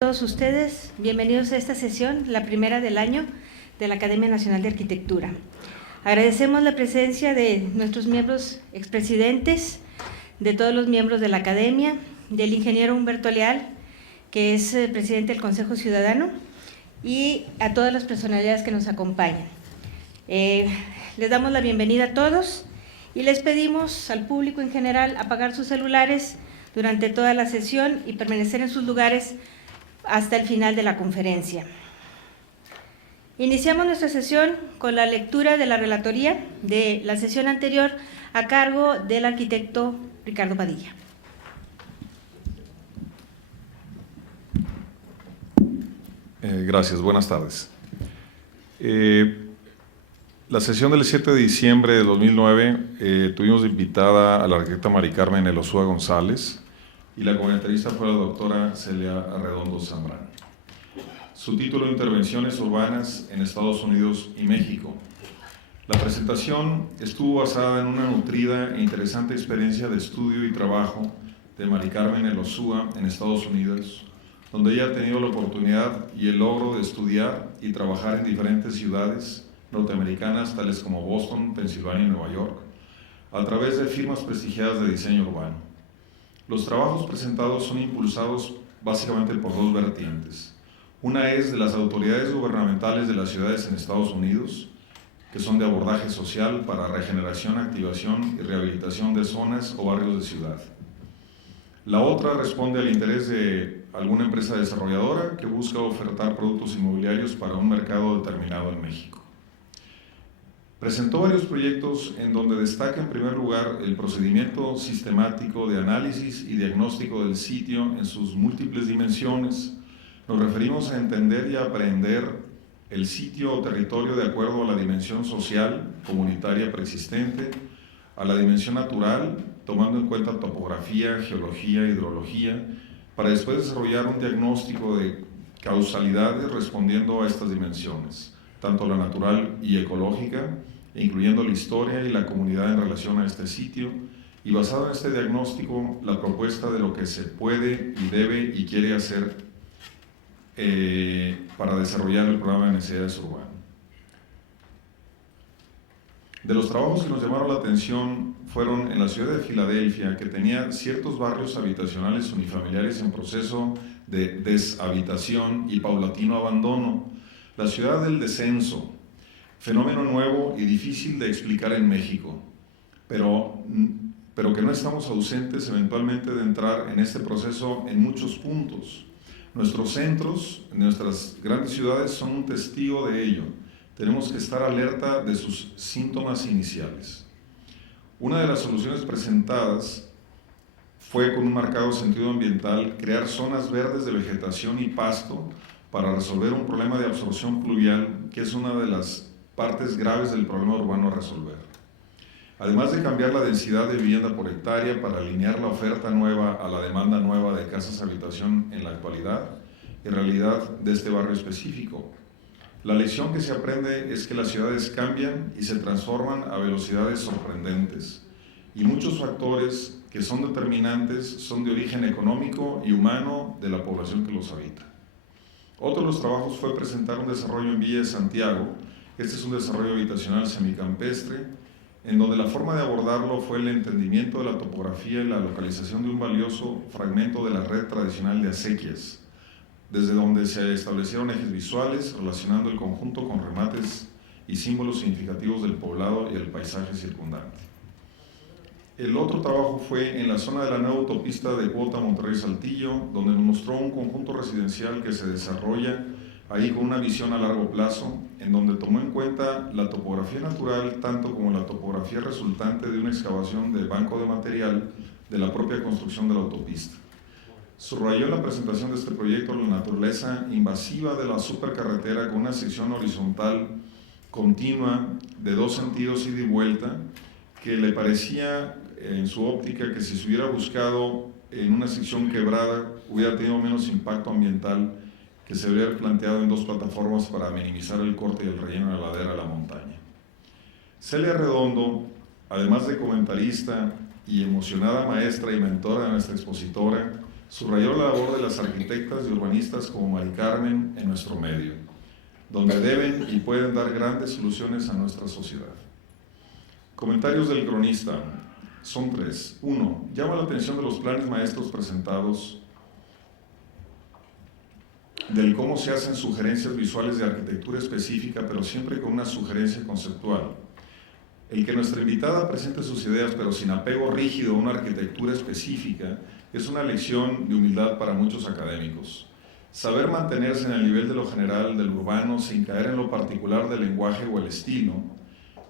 Todos ustedes, bienvenidos a esta sesión, la primera del año de la Academia Nacional de Arquitectura. Agradecemos la presencia de nuestros miembros expresidentes, de todos los miembros de la Academia, del ingeniero Humberto Leal, que es presidente del Consejo Ciudadano, y a todas las personalidades que nos acompañan. Les damos la bienvenida a todos y les pedimos al público en general apagar sus celulares durante toda la sesión y permanecer en sus lugares hasta el final de la conferencia. Iniciamos nuestra sesión con la lectura de la relatoría de la sesión anterior a cargo del arquitecto Ricardo Padilla. Gracias, buenas tardes. La sesión del 7 de diciembre de 2009 tuvimos invitada a la arquitecta Mari Carmen Elosúa González, y la comentarista fue la doctora Celia Arredondo Zambrano. Su título: Intervenciones urbanas en Estados Unidos y México. La presentación estuvo basada en una nutrida e interesante experiencia de estudio y trabajo de Mari Carmen Elosúa en Estados Unidos, donde ella ha tenido la oportunidad y el logro de estudiar y trabajar en diferentes ciudades norteamericanas, tales como Boston, Pensilvania y Nueva York, a través de firmas prestigiadas de diseño urbano. Los trabajos presentados son impulsados básicamente por dos vertientes. Una es de las autoridades gubernamentales de las ciudades en Estados Unidos, que son de abordaje social para regeneración, activación y rehabilitación de zonas o barrios de ciudad. La otra responde al interés de alguna empresa desarrolladora que busca ofertar productos inmobiliarios para un mercado determinado en México. Presentó varios proyectos en donde destaca en primer lugar el procedimiento sistemático de análisis y diagnóstico del sitio en sus múltiples dimensiones. Nos referimos a entender y a aprender el sitio o territorio de acuerdo a la dimensión social, comunitaria preexistente, a la dimensión natural, tomando en cuenta topografía, geología, hidrología, para después desarrollar un diagnóstico de causalidades respondiendo a estas dimensiones, tanto la natural y ecológica, incluyendo la historia y la comunidad en relación a este sitio, y basado en este diagnóstico, la propuesta de lo que se puede y debe y quiere hacer para desarrollar el programa de necesidades urbanas. De los trabajos que nos llamaron la atención fueron en la ciudad de Filadelfia, que tenía ciertos barrios habitacionales unifamiliares en proceso de deshabitación y paulatino abandono. La ciudad del descenso, fenómeno nuevo y difícil de explicar en México, pero que no estamos ausentes eventualmente de entrar en este proceso en muchos puntos. Nuestros centros, nuestras grandes ciudades son un testigo de ello. Tenemos que estar alerta de sus síntomas iniciales. Una de las soluciones presentadas fue, con un marcado sentido ambiental, crear zonas verdes de vegetación y pasto para resolver un problema de absorción pluvial, que es una de las partes graves del problema urbano a resolver. Además de cambiar la densidad de vivienda por hectárea para alinear la oferta nueva a la demanda nueva de casas habitación en la actualidad y realidad de este barrio específico. La lección que se aprende es que las ciudades cambian y se transforman a velocidades sorprendentes, y muchos factores que son determinantes son de origen económico y humano de la población que los habita. Otro de los trabajos fue presentar un desarrollo en Villa de Santiago. Este es un desarrollo habitacional semicampestre, en donde la forma de abordarlo fue el entendimiento de la topografía y la localización de un valioso fragmento de la red tradicional de acequias, desde donde se establecieron ejes visuales relacionando el conjunto con remates y símbolos significativos del poblado y el paisaje circundante. El otro trabajo fue en la zona de la nueva autopista de Cuautla Monterrey-Saltillo, donde nos mostró un conjunto residencial que se desarrolla ahí con una visión a largo plazo, en donde tomó en cuenta la topografía natural tanto como la topografía resultante de una excavación de banco de material de la propia construcción de la autopista. Subrayó en la presentación de este proyecto la naturaleza invasiva de la supercarretera con una sección horizontal continua de 2 sentidos ida y vuelta, que le parecía en su óptica que si se hubiera buscado en una sección quebrada hubiera tenido menos impacto ambiental que se hubiera planteado en 2 plataformas para minimizar el corte y el relleno de la ladera de la montaña. Celia Arredondo, además de comentarista y emocionada maestra y mentora de nuestra expositora, Subrayó la labor de las arquitectas y urbanistas como Mari Carmen en nuestro medio, donde deben y pueden dar grandes soluciones a nuestra sociedad. Comentarios del cronista son 3. 1. Llama la atención de los planes maestros presentados, del cómo se hacen sugerencias visuales de arquitectura específica, pero siempre con una sugerencia conceptual. El que nuestra invitada presente sus ideas, pero sin apego rígido a una arquitectura específica, es una lección de humildad para muchos académicos. Saber mantenerse en el nivel de lo general del urbano sin caer en lo particular del lenguaje o el estilo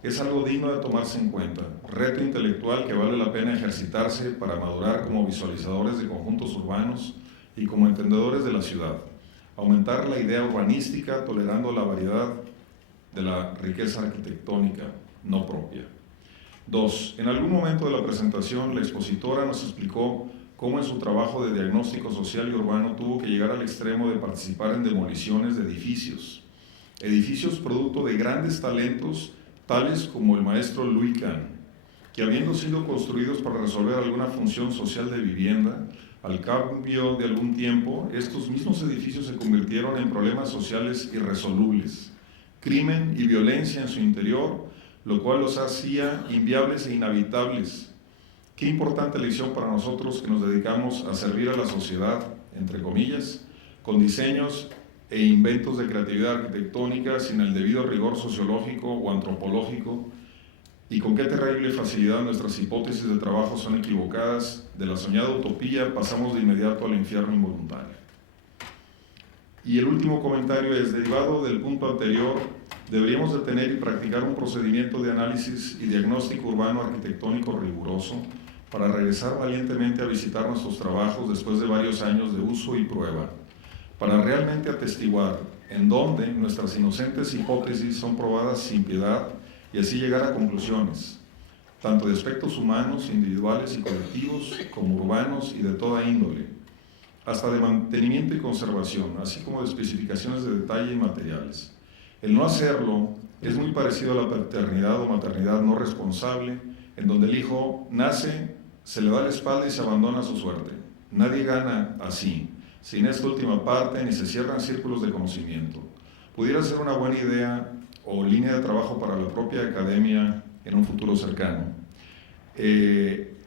es algo digno de tomarse en cuenta, reto intelectual que vale la pena ejercitarse para madurar como visualizadores de conjuntos urbanos y como entendedores de la ciudad, aumentar la idea urbanística tolerando la variedad de la riqueza arquitectónica no propia. 2. En algún momento de la presentación, la expositora nos explicó cómo en su trabajo de diagnóstico social y urbano tuvo que llegar al extremo de participar en demoliciones de edificios producto de grandes talentos tales como el maestro Louis Kahn, que habiendo sido construidos para resolver alguna función social de vivienda, al cambio de algún tiempo, estos mismos edificios se convirtieron en problemas sociales irresolubles, crimen y violencia en su interior, lo cual los hacía inviables e inhabitables. Qué importante lección para nosotros que nos dedicamos a servir a la sociedad, entre comillas, con diseños e inventos de creatividad arquitectónica sin el debido rigor sociológico o antropológico, y con qué terrible facilidad nuestras hipótesis de trabajo son equivocadas. De la soñada utopía pasamos de inmediato al infierno involuntario. Y el último comentario es: derivado del punto anterior, deberíamos de tener y practicar un procedimiento de análisis y diagnóstico urbano arquitectónico riguroso para regresar valientemente a visitar nuestros trabajos después de varios años de uso y prueba, para realmente atestiguar en dónde nuestras inocentes hipótesis son probadas sin piedad y así llegar a conclusiones, tanto de aspectos humanos, individuales y colectivos, como urbanos y de toda índole, hasta de mantenimiento y conservación, así como de especificaciones de detalle y materiales. El no hacerlo es muy parecido a la paternidad o maternidad no responsable, en donde el hijo nace, se le da la espalda y se abandona a su suerte. Nadie gana así. Sin esta última parte ni se cierran círculos de conocimiento. Pudiera ser una buena idea o línea de trabajo para la propia academia en un futuro cercano,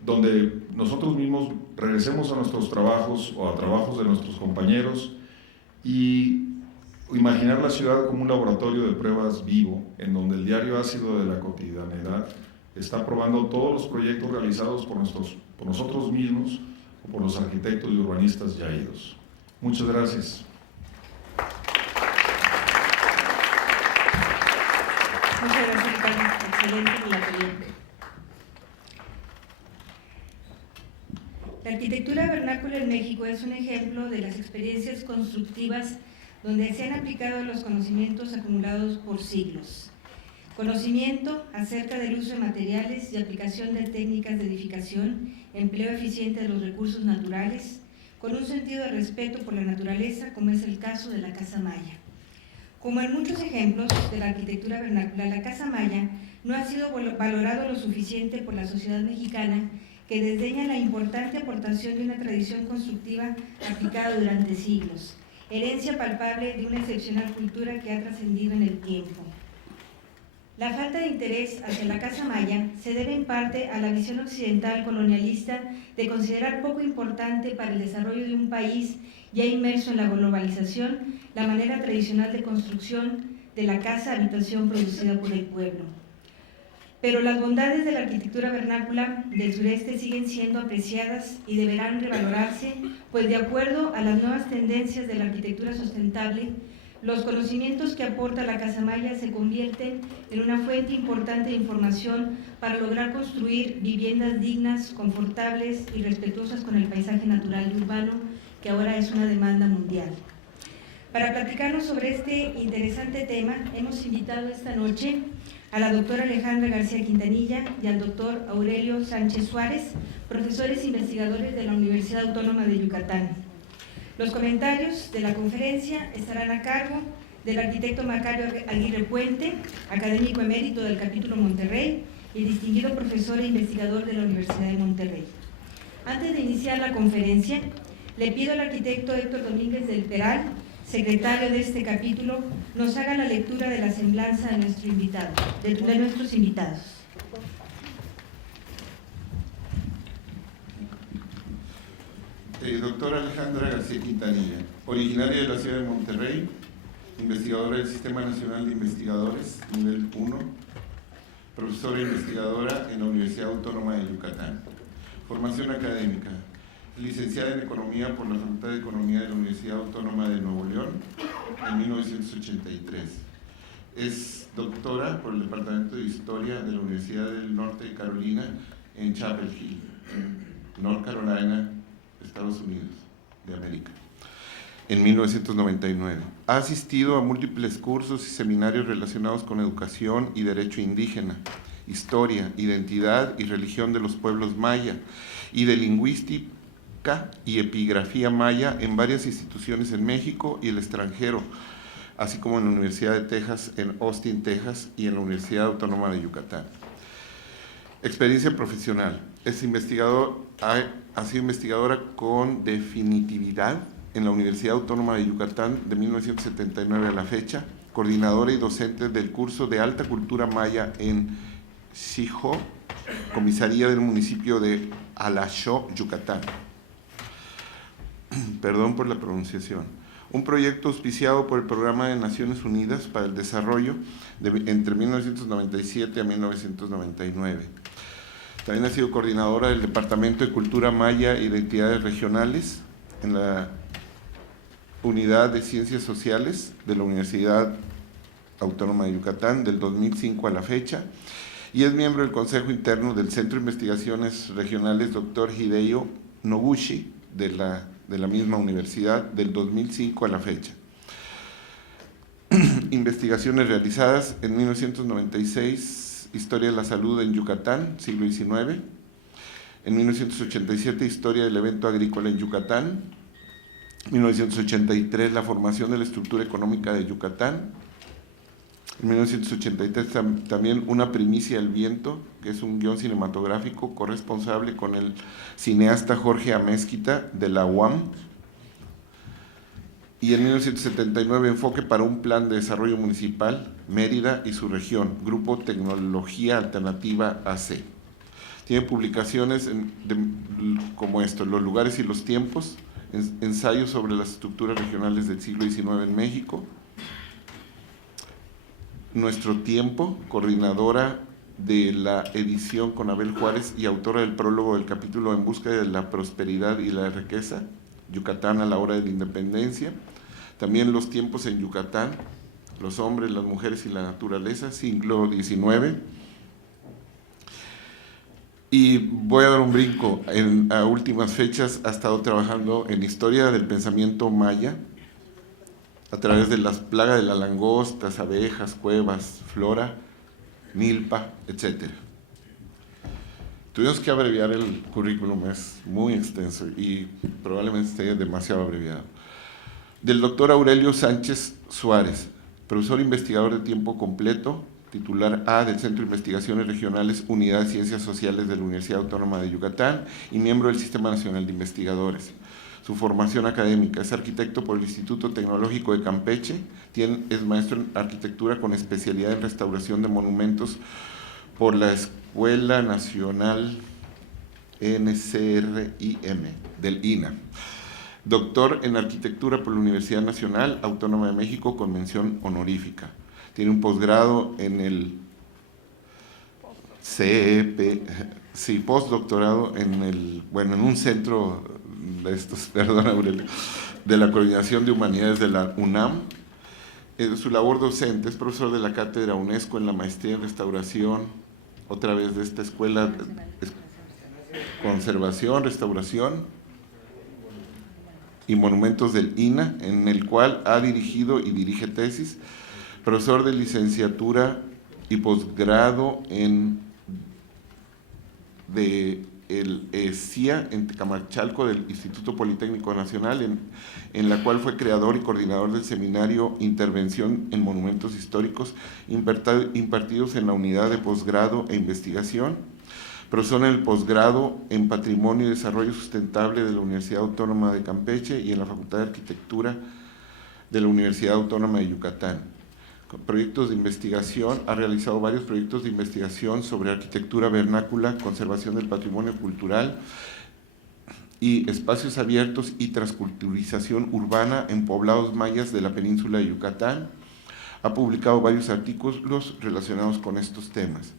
donde nosotros mismos regresemos a nuestros trabajos o a trabajos de nuestros compañeros y imaginar la ciudad como un laboratorio de pruebas vivo, en donde el diario ácido de la cotidianidad está probando todos los proyectos realizados por nosotros mismos o por los arquitectos y urbanistas ya idos. Muchas gracias. Muchas gracias, Ricardo. Excelente relatorio. La arquitectura vernácula en México es un ejemplo de las experiencias constructivas donde se han aplicado los conocimientos acumulados por siglos. Conocimiento acerca del uso de materiales y aplicación de técnicas de edificación, empleo eficiente de los recursos naturales, con un sentido de respeto por la naturaleza, como es el caso de la Casa Maya. Como en muchos ejemplos de la arquitectura vernácula, la Casa Maya no ha sido valorado lo suficiente por la sociedad mexicana, que desdeña la importante aportación de una tradición constructiva aplicada durante siglos, herencia palpable de una excepcional cultura que ha trascendido en el tiempo. La falta de interés hacia la Casa Maya se debe en parte a la visión occidental colonialista de considerar poco importante para el desarrollo de un país ya inmerso en la globalización la manera tradicional de construcción de la casa-habitación producida por el pueblo. Pero las bondades de la arquitectura vernácula del sureste siguen siendo apreciadas y deberán revalorarse, pues de acuerdo a las nuevas tendencias de la arquitectura sustentable, los conocimientos que aporta la Casa Maya se convierten en una fuente importante de información para lograr construir viviendas dignas, confortables y respetuosas con el paisaje natural y urbano, que ahora es una demanda mundial. Para platicarnos sobre este interesante tema, hemos invitado esta noche a la doctora Alejandra García Quintanilla y al doctor Aurelio Sánchez Suárez, profesores e investigadores de la Universidad Autónoma de Yucatán. Los comentarios de la conferencia estarán a cargo del arquitecto Macario Aguirre Puente, académico emérito del capítulo Monterrey y distinguido profesor e investigador de la Universidad de Monterrey. Antes de iniciar la conferencia, Le pido al arquitecto Héctor Domínguez del Peral, secretario de este capítulo, nos haga la lectura de la semblanza de nuestro invitado, de nuestros invitados. Doctora Alejandra García Quintanilla, originaria de la ciudad de Monterrey, investigadora del Sistema Nacional de Investigadores, nivel 1, profesora e investigadora en la Universidad Autónoma de Yucatán. Formación académica, licenciada en Economía por la Facultad de Economía de la Universidad Autónoma de Nuevo León en 1983. Es doctora por el Departamento de Historia de la Universidad del Norte de Carolina en Chapel Hill, North Carolina, Estados Unidos de América, en 1999. Ha asistido a múltiples cursos y seminarios relacionados con educación y derecho indígena, historia, identidad y religión de los pueblos maya, y de lingüística y epigrafía maya en varias instituciones en México y el extranjero, así como en la Universidad de Texas, en Austin, Texas, y en la Universidad Autónoma de Yucatán. Experiencia profesional. Es investigador, ha sido investigadora con definitividad en la Universidad Autónoma de Yucatán de 1979 a la fecha, coordinadora y docente del curso de Alta Cultura Maya en Xijó, comisaría del municipio de Alaxó, Yucatán. Perdón por la pronunciación. Un proyecto auspiciado por el Programa de Naciones Unidas para el Desarrollo entre 1997 a 1999. También ha sido coordinadora del Departamento de Cultura Maya e Identidades Regionales en la Unidad de Ciencias Sociales de la Universidad Autónoma de Yucatán del 2005 a la fecha, y es miembro del Consejo Interno del Centro de Investigaciones Regionales Dr. Hideo Noguchi de la misma universidad del 2005 a la fecha. Investigaciones realizadas en 1996, Historia de la Salud en Yucatán, siglo XIX. En 1987, Historia del Evento Agrícola en Yucatán. 1983, la formación de la estructura económica de Yucatán. En 1983 también Una primicia del viento, que es un guión cinematográfico corresponsable con el cineasta Jorge Amezquita de la UAM. Y en 1979, Enfoque para un Plan de Desarrollo Municipal, Mérida y su región, Grupo Tecnología Alternativa AC. Tiene publicaciones como esto: Los lugares y los tiempos, ensayos sobre las estructuras regionales del siglo XIX en México. Nuestro tiempo, coordinadora de la edición con Abel Juárez y autora del prólogo del capítulo En busca de la prosperidad y la riqueza, Yucatán a la hora de la independencia. También Los tiempos en Yucatán, los hombres, las mujeres y la naturaleza, siglo XIX. Y voy a dar un brinco, a últimas fechas ha estado trabajando en historia del pensamiento maya, a través de las plagas de las langostas, abejas, cuevas, flora, milpa, etc. Tuvimos que abreviar el currículum, es muy extenso y probablemente esté demasiado abreviado. Del doctor Aurelio Sánchez Suárez, profesor investigador de tiempo completo, titular A del Centro de Investigaciones Regionales, Unidad de Ciencias Sociales de la Universidad Autónoma de Yucatán y miembro del Sistema Nacional de Investigadores. Su formación académica: es arquitecto por el Instituto Tecnológico de Campeche, es maestro en arquitectura con especialidad en restauración de monumentos por la Escuela Nacional NCRIM del INA. Doctor en arquitectura por la Universidad Nacional Autónoma de México con mención honorífica. Tiene un posgrado en el CEP, sí, postdoctorado en un centro de estos, perdón, Aurelio, de la Coordinación de Humanidades de la UNAM. Su labor docente: es profesor de la Cátedra UNESCO en la Maestría en Restauración, otra vez de esta escuela, Conservación, Restauración y Monumentos del INA, en el cual ha dirigido y dirige tesis. Profesor de licenciatura y posgrado en el CIA en Tecamachalco del Instituto Politécnico Nacional, en la cual fue creador y coordinador del seminario Intervención en Monumentos Históricos, impartidos en la Unidad de Posgrado e Investigación. profesor en el posgrado en Patrimonio y Desarrollo Sustentable de la Universidad Autónoma de Campeche y en la Facultad de Arquitectura de la Universidad Autónoma de Yucatán. Con proyectos de investigación, ha realizado varios proyectos de investigación sobre arquitectura vernácula, conservación del patrimonio cultural y espacios abiertos y transculturización urbana en poblados mayas de la península de Yucatán. Ha publicado varios artículos relacionados con estos temas.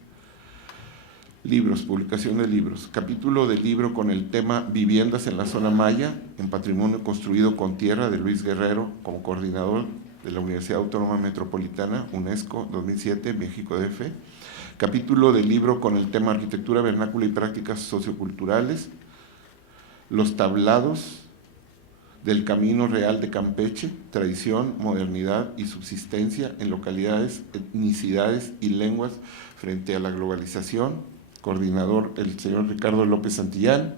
Libros, publicación de libros. Capítulo del libro con el tema Viviendas en la zona maya, en patrimonio construido con tierra, de Luis Guerrero, como coordinador de la Universidad Autónoma Metropolitana, UNESCO, 2007, México DF. Capítulo del libro con el tema Arquitectura vernácula y prácticas socioculturales. Los tablados del Camino Real de Campeche, tradición, modernidad y subsistencia en localidades, etnicidades y lenguas frente a la globalización. Coordinador el señor Ricardo López Santillán.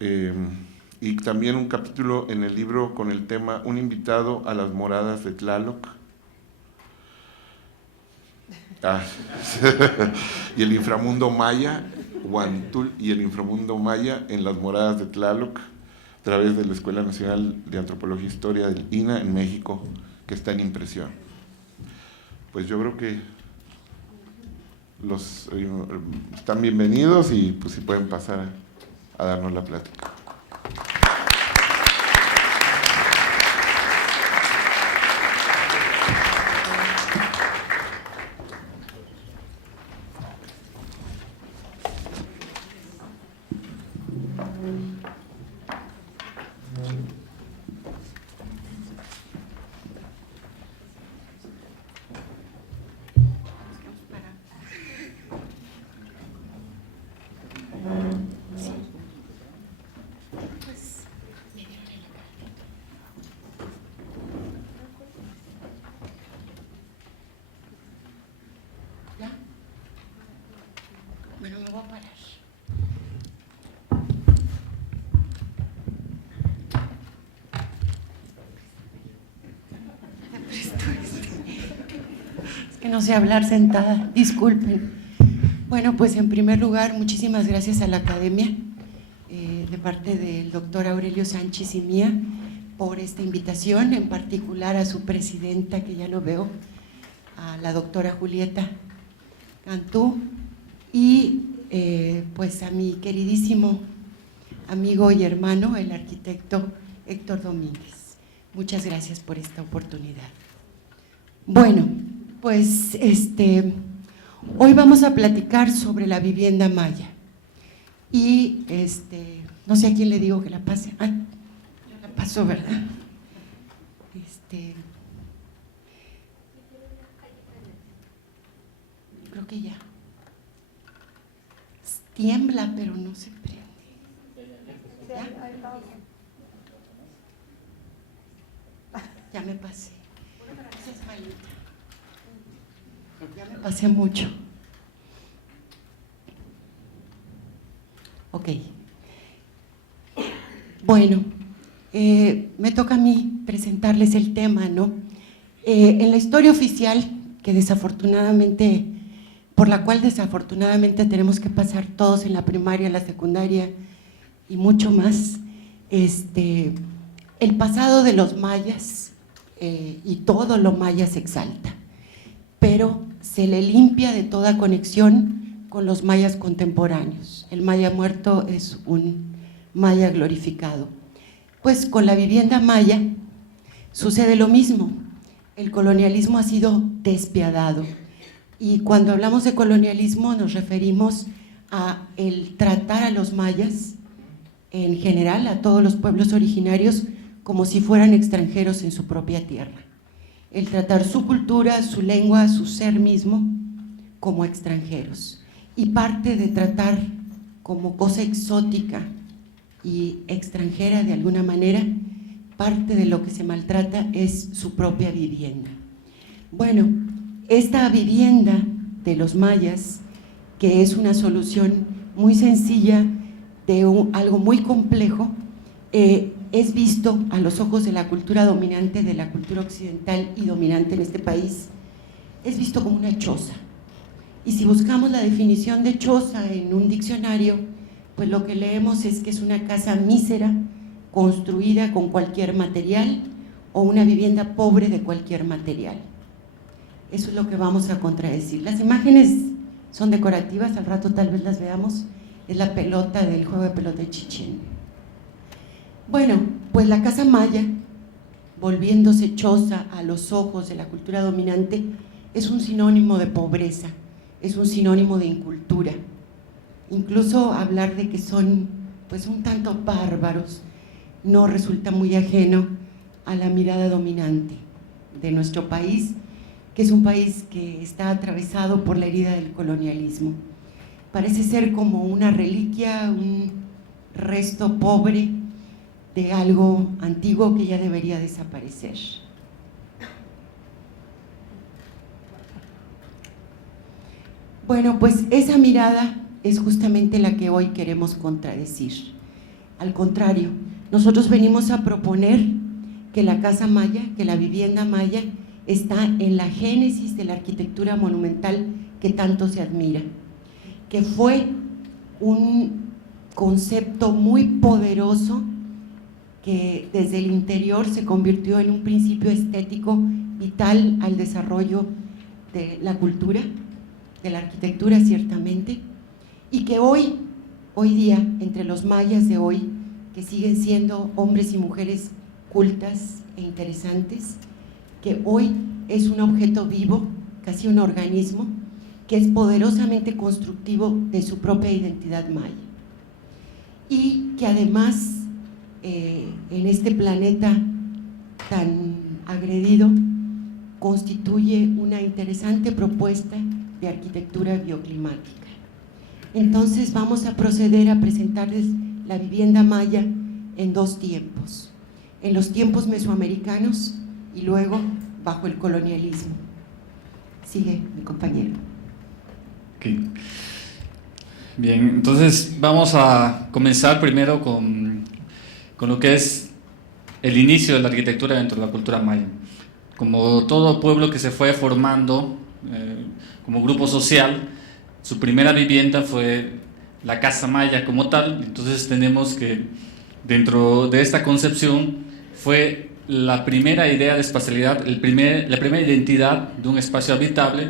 Y también un capítulo en el libro con el tema Un invitado a las moradas de Tlaloc. Y el inframundo maya, Huantul y el inframundo maya en las moradas de Tlaloc, a través de la Escuela Nacional de Antropología e Historia del INA en México, que está en impresión. Pues yo creo que están bienvenidos y pues si pueden pasar a darnos la plática. Bueno, me voy a parar. Es que no sé hablar sentada, disculpen. Bueno, pues en primer lugar, muchísimas gracias a la Academia, de parte del doctor Aurelio Sánchez y mía, por esta invitación, en particular a su presidenta, que ya lo veo, a la doctora Julieta Cantú, y pues a mi queridísimo amigo y hermano, el arquitecto Héctor Domínguez. Muchas gracias por esta oportunidad. Bueno, pues hoy vamos a platicar sobre la vivienda maya. Y no sé a quién le digo que la pase. Ay, yo la paso, ¿verdad? Creo que ya. Tiembla, pero no se prende. ¿Ya? Ya me pasé. Gracias, Malita. Ya me pasé mucho. Ok. Bueno, me toca a mí presentarles el tema, ¿no? En la historia oficial, que desafortunadamente, por la cual desafortunadamente tenemos que pasar todos en la primaria, la secundaria y mucho más, el pasado de los mayas y todo lo maya se exalta, pero se le limpia de toda conexión con los mayas contemporáneos. El maya muerto es un maya glorificado. Pues con la vivienda maya sucede lo mismo. El colonialismo ha sido despiadado. Y cuando hablamos de colonialismo nos referimos a el tratar a los mayas, en general a todos los pueblos originarios, como si fueran extranjeros en su propia tierra. El tratar su cultura, su lengua, su ser mismo como extranjeros. Y parte de tratar como cosa exótica y extranjera de alguna manera, parte de lo que se maltrata es su propia vivienda. Bueno, esta vivienda de los mayas, que es una solución muy sencilla de algo muy complejo, es visto a los ojos de la cultura dominante, de la cultura occidental y dominante en este país, es visto como una choza. Y si buscamos la definición de choza en un diccionario, pues lo que leemos es que es una casa mísera, construida con cualquier material, o una vivienda pobre de cualquier material. Eso es lo que vamos a contradecir. Las imágenes son decorativas, al rato tal vez las veamos. Es la pelota del juego de pelota de Chichén. Bueno, pues la casa maya, volviéndose choza a los ojos de la cultura dominante, es un sinónimo de pobreza, es un sinónimo de incultura. Incluso hablar de que son pues un tanto bárbaros no resulta muy ajeno a la mirada dominante de nuestro país, que es un país que está atravesado por la herida del colonialismo. Parece ser como una reliquia, un resto pobre de algo antiguo que ya debería desaparecer. Bueno, pues esa mirada es justamente la que hoy queremos contradecir. Al contrario, nosotros venimos a proponer que la casa maya, que la vivienda maya, está en la génesis de la arquitectura monumental que tanto se admira, que fue un concepto muy poderoso que desde el interior se convirtió en un principio estético vital al desarrollo de la cultura, de la arquitectura ciertamente, y que hoy día, entre los mayas de hoy, que siguen siendo hombres y mujeres cultas e interesantes, que hoy es un objeto vivo, casi un organismo, que es poderosamente constructivo de su propia identidad maya. Y que además, en este planeta tan agredido, constituye una interesante propuesta de arquitectura bioclimática. Entonces vamos a proceder a presentarles la vivienda maya en dos tiempos, en los tiempos mesoamericanos y luego bajo el colonialismo. Sigue mi compañero. Okay. Bien, entonces vamos a comenzar primero con lo que es el inicio de la arquitectura dentro de la cultura maya. Como todo pueblo que se fue formando como grupo social, su primera vivienda fue la casa maya como tal. Entonces tenemos que dentro de esta concepción fue la primera idea de espacialidad, la primera identidad de un espacio habitable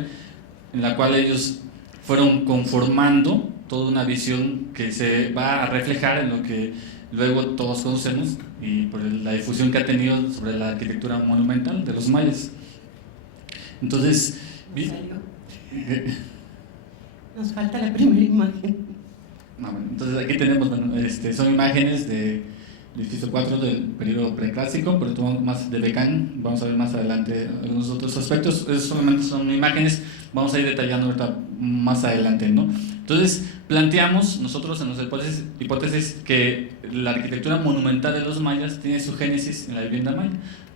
en la cual ellos fueron conformando toda una visión que se va a reflejar en lo que luego todos conocemos y por la difusión que ha tenido sobre la arquitectura monumental de los mayas. Entonces, nos falta la primera imagen. Entonces aquí tenemos, son imágenes del edificio 4 del periodo preclásico, pero tomamos más de Becán. Vamos a ver más adelante algunos otros aspectos. Solamente son imágenes, vamos a ir detallando ahorita más adelante, ¿no? Entonces planteamos nosotros en nuestra hipótesis que la arquitectura monumental de los mayas tiene su génesis en la vivienda maya,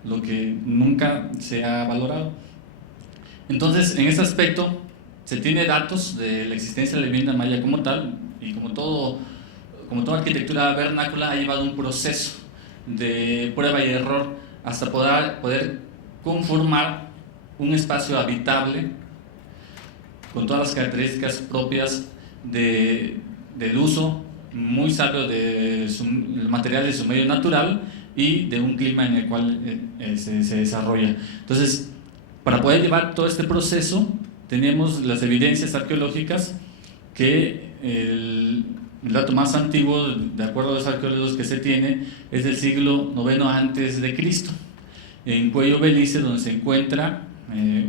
lo que nunca se ha valorado. Entonces, en este aspecto se tiene datos de la existencia de la vivienda maya como tal, y como toda arquitectura vernácula ha llevado un proceso de prueba y error hasta poder conformar un espacio habitable con todas las características propias del uso muy sabio de los materiales de su medio natural y de un clima en el cual se desarrolla. Entonces, para poder llevar todo este proceso, tenemos las evidencias arqueológicas que el dato más antiguo, de acuerdo a los arqueólogos que se tiene, es del siglo IX antes de Cristo, en Cuello Belice, donde se encuentra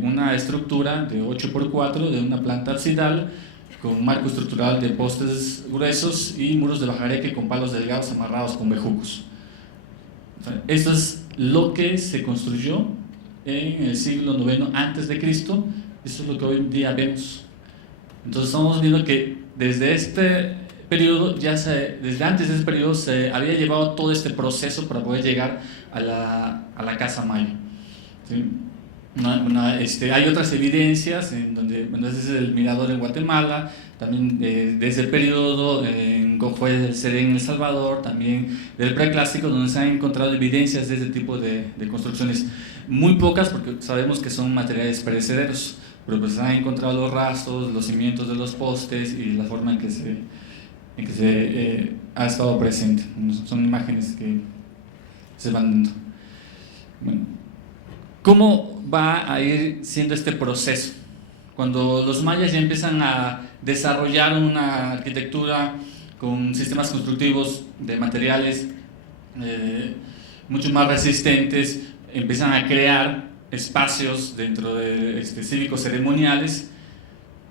una estructura de 8x4 de una planta absidal con marco estructural de postes gruesos y muros de bajareque con palos delgados amarrados con bejucos. Esto es lo que se construyó en el siglo IX antes de Cristo. Eso es lo que hoy en día vemos. Entonces estamos viendo que desde este periodo, desde antes de ese periodo, se había llevado todo este proceso para poder llegar a la casa maya. ¿Sí? Hay otras evidencias en donde, ese es el mirador en Guatemala, también de ese periodo en Cojuez del Serén en El Salvador, también del preclásico, donde se han encontrado evidencias de este tipo de construcciones. Muy pocas, porque sabemos que son materiales perecederos, pero pues han encontrado los rastros, los cimientos de los postes y la forma en que se ha estado presente. Son imágenes que se van dando. Bueno, ¿cómo va a ir siendo este proceso? Cuando los mayas ya empiezan a desarrollar una arquitectura con sistemas constructivos de materiales mucho más resistentes, empiezan a crear espacios dentro de cívicos ceremoniales,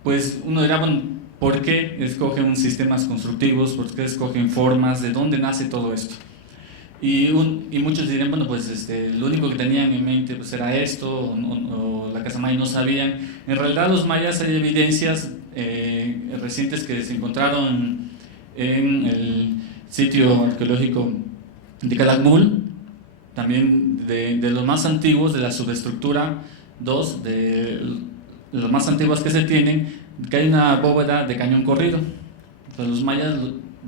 pues uno dirá, bueno, ¿por qué escogen sistemas constructivos? ¿Por qué escogen formas? ¿De dónde nace todo esto? Y muchos dirían, bueno, pues lo único que tenían en mente pues era esto, o la casa maya no sabían. En realidad los mayas hay evidencias recientes que se encontraron en el sitio arqueológico de Calakmul, también de los más antiguos, de la subestructura 2, de los más antiguos que se tienen, que hay una bóveda de cañón corrido. Entonces los mayas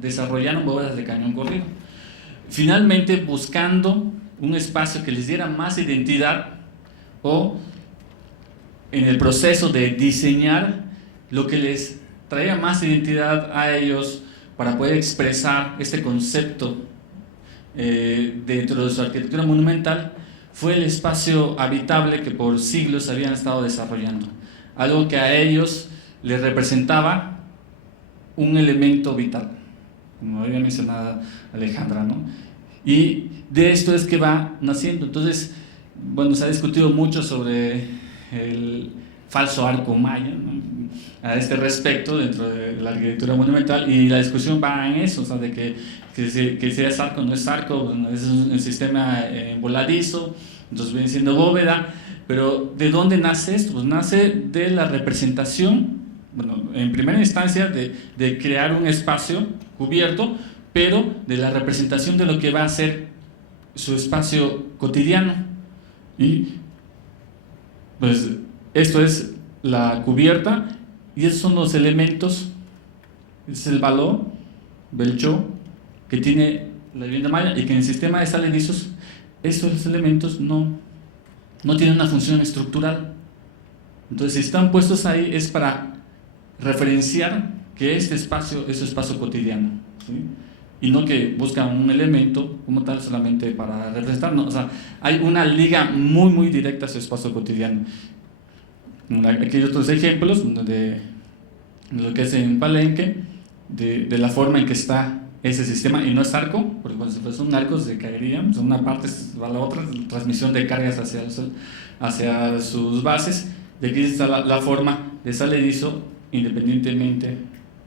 desarrollaron bóvedas de cañón corrido. Finalmente, buscando un espacio que les diera más identidad, o en el proceso de diseñar lo que les traía más identidad a ellos para poder expresar este concepto dentro de su arquitectura monumental, fue el espacio habitable que por siglos habían estado desarrollando, algo que a ellos les representaba un elemento vital, como había mencionado Alejandra, ¿no? Y de esto es que va naciendo. Entonces, bueno, se ha discutido mucho sobre el falso arco maya, ¿no?, a este respecto dentro de la arquitectura monumental, y la discusión va en eso, o sea, de que si es arco o no es arco, bueno, es un sistema voladizo, entonces viene siendo bóveda. Pero ¿de dónde nace esto? Pues nace de la representación, bueno, en primera instancia de crear un espacio cubierto, pero de la representación de lo que va a ser su espacio cotidiano. Y pues esto es la cubierta, y esos son los elementos. Es el valor, belchó, que tiene la vivienda maya, y que en el sistema de salenizos estos elementos no tienen una función estructural. Entonces, si están puestos ahí es para referenciar que este espacio es su espacio cotidiano, ¿sí? Y no que buscan un elemento como tal solamente para representar, no, o sea, hay una liga muy muy directa a su espacio cotidiano. Aquí hay otros ejemplos de lo que es en Palenque, de la forma en que está ese sistema, y no es arco, porque cuando son arcos se caerían, de una parte va a la otra, transmisión de cargas hacia sus bases. De aquí está la forma de saledizo, independientemente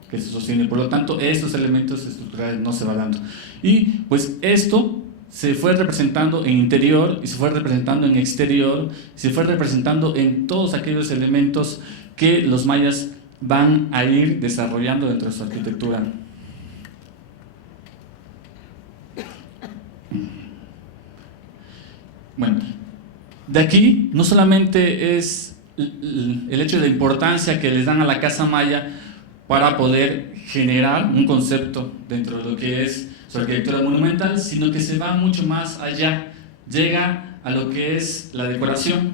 que se sostiene. Por lo tanto, estos elementos estructurales no se van dando. Y pues esto se fue representando en interior, y se fue representando en exterior, se fue representando en todos aquellos elementos que los mayas van a ir desarrollando dentro de su arquitectura. Bueno, de aquí no solamente es el hecho de la importancia que les dan a la casa maya para poder generar un concepto dentro de lo que es su arquitectura monumental, sino que se va mucho más allá, llega a lo que es la decoración,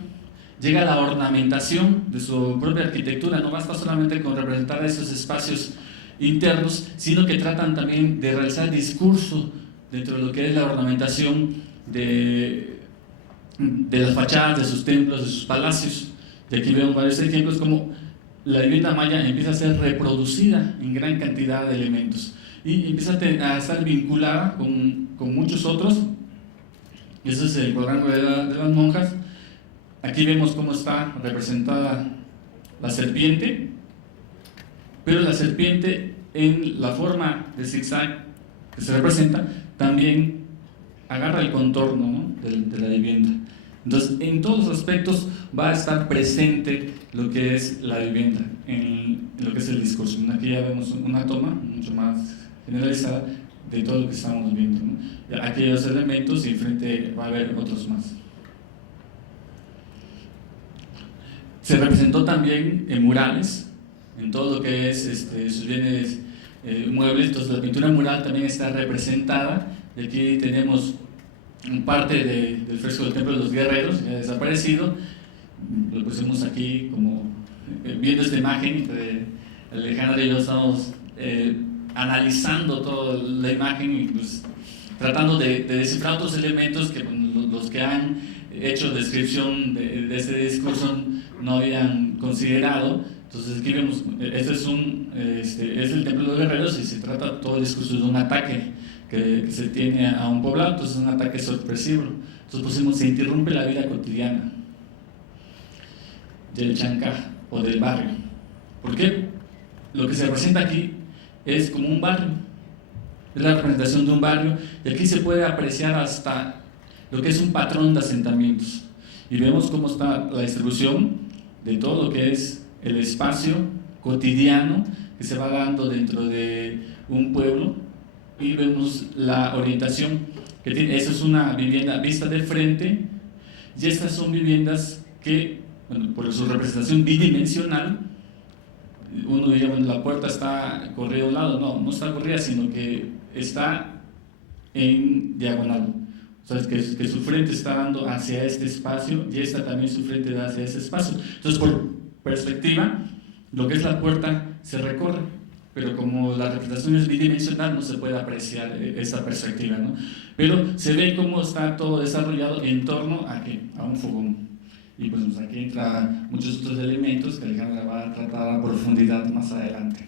llega a la ornamentación de su propia arquitectura. No basta solamente con representar esos espacios internos, sino que tratan también de realizar discurso dentro de lo que es la ornamentación de las fachadas de sus templos, de sus palacios. Y aquí vemos varios ejemplos como la vivienda maya empieza a ser reproducida en gran cantidad de elementos y empieza a estar vinculada con muchos otros. Ese es el cuadrangulo de las monjas. Aquí vemos cómo está representada la serpiente, pero la serpiente en la forma de zigzag que se representa también agarra el contorno, ¿no?, de la vivienda. Entonces, en todos los aspectos va a estar presente lo que es la vivienda, en lo que es el discurso. Aquí ya vemos una toma mucho más generalizada de todo lo que estamos viendo, ¿no? Aquí hay los elementos y enfrente va a haber otros más. Se representó también en murales, en todo lo que es sus bienes muebles. Entonces la pintura mural también está representada. Y aquí tenemos parte del fresco del Templo de los Guerreros, ya desaparecido. Lo pusimos aquí como viendo esta imagen, Alejandra y yo estamos analizando toda la imagen y pues tratando de descifrar otros elementos que los que han hecho descripción de este discurso no habían considerado. Entonces aquí vemos, este es el Templo de los Guerreros y se trata todo el discurso de un ataque que se tiene a un poblado, entonces es un ataque sorpresivo. Entonces pusimos, se interrumpe la vida cotidiana del chancá o del barrio. ¿Por qué? Lo que se representa aquí es como un barrio, es la representación de un barrio, y aquí se puede apreciar hasta lo que es un patrón de asentamientos. Y vemos cómo está la distribución de todo lo que es el espacio cotidiano que se va dando dentro de un pueblo, y vemos la orientación que tiene. Esa es una vivienda vista de frente, y estas son viviendas que, bueno, por su representación bidimensional, uno diría, bueno, la puerta está corrida a un lado. No está corrida, sino que está en diagonal. O sea, que su frente está dando hacia este espacio y esta también su frente da hacia ese espacio. Entonces, por perspectiva, lo que es la puerta se recorre, pero como la representación es bidimensional, no se puede apreciar esa perspectiva, ¿no? Pero se ve cómo está todo desarrollado en torno a un fogón. Y pues aquí entra muchos otros elementos que Alejandra va a tratar a profundidad más adelante.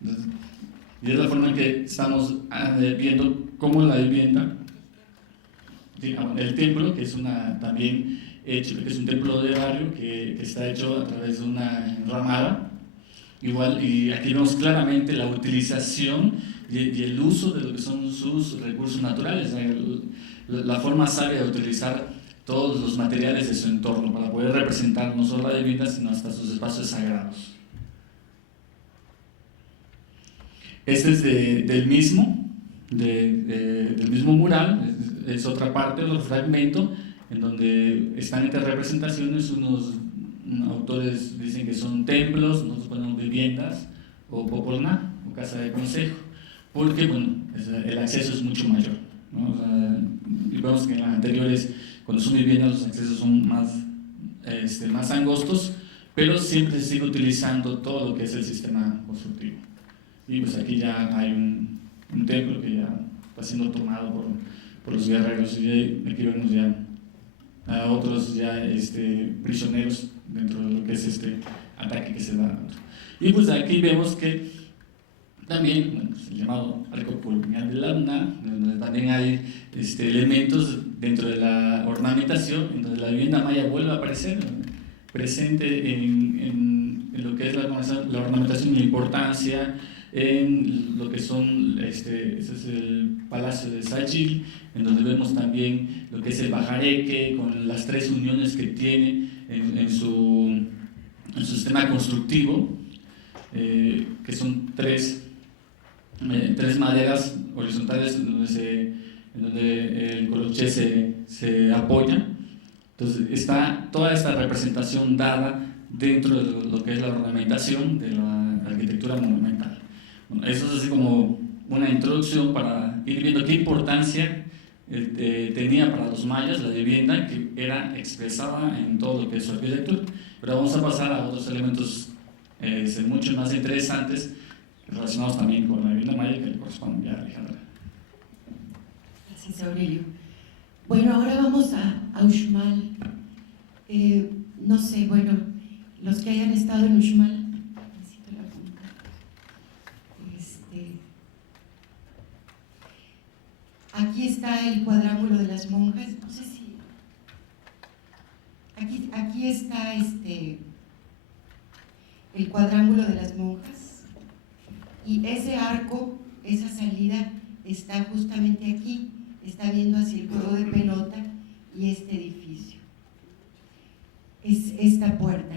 Entonces, y es la forma en que estamos viendo cómo la vivienda, el templo, que es también hecho, que es un templo de barrio que está hecho a través de una enramada, igual, y aquí vemos claramente la utilización y el uso de lo que son sus recursos naturales, la forma sabia de utilizar todos los materiales de su entorno para poder representar no solo la vivienda, sino hasta sus espacios sagrados. Este es del mismo mural, es otra parte, otro fragmento, en donde están estas representaciones. Unos autores dicen que son templos, nosotros ponemos viviendas, o popolná, o casa de consejo, porque bueno, el acceso es mucho mayor, ¿no? O sea, y vemos que en las anteriores, cuando son viviendas, los accesos son más angostos, pero siempre se sigue utilizando todo lo que es el sistema constructivo. Y pues aquí ya hay un templo que ya está siendo tomado por los guerreros, y aquí vemos ya a otros prisioneros dentro de lo que es este ataque que se da. Y pues aquí vemos que también, bueno, pues el llamado arco colonial de la UNA, donde también hay elementos dentro de la ornamentación, en donde la vivienda maya vuelve a aparecer, presente en lo que es la ornamentación y la importancia, en lo que son, ese es el Palacio de Sayil, en donde vemos también lo que es el bajareque, con las tres uniones que tiene en su sistema constructivo, que son tres maderas horizontales en donde el coloché se apoya. Entonces está toda esta representación dada dentro de lo que es la ornamentación de la arquitectura monumental. Bueno, eso es así como una introducción para ir viendo qué importancia tenía para los mayas la vivienda, que era expresada en todo lo que es su arquitectura. Pero vamos a pasar a otros elementos mucho más interesantes, relacionados también con la vivienda maya, que le corresponde ya a Alejandra. Gracias, Aurelio. Bueno, ahora vamos a Uxmal. No sé, bueno, los que hayan estado en Uxmal, necesito la punta. Aquí está el cuadrángulo de las monjas. No sé si aquí está el cuadrángulo de las monjas, y ese arco, esa salida está justamente aquí, está viendo hacia el juego de pelota y este edificio. Es esta puerta.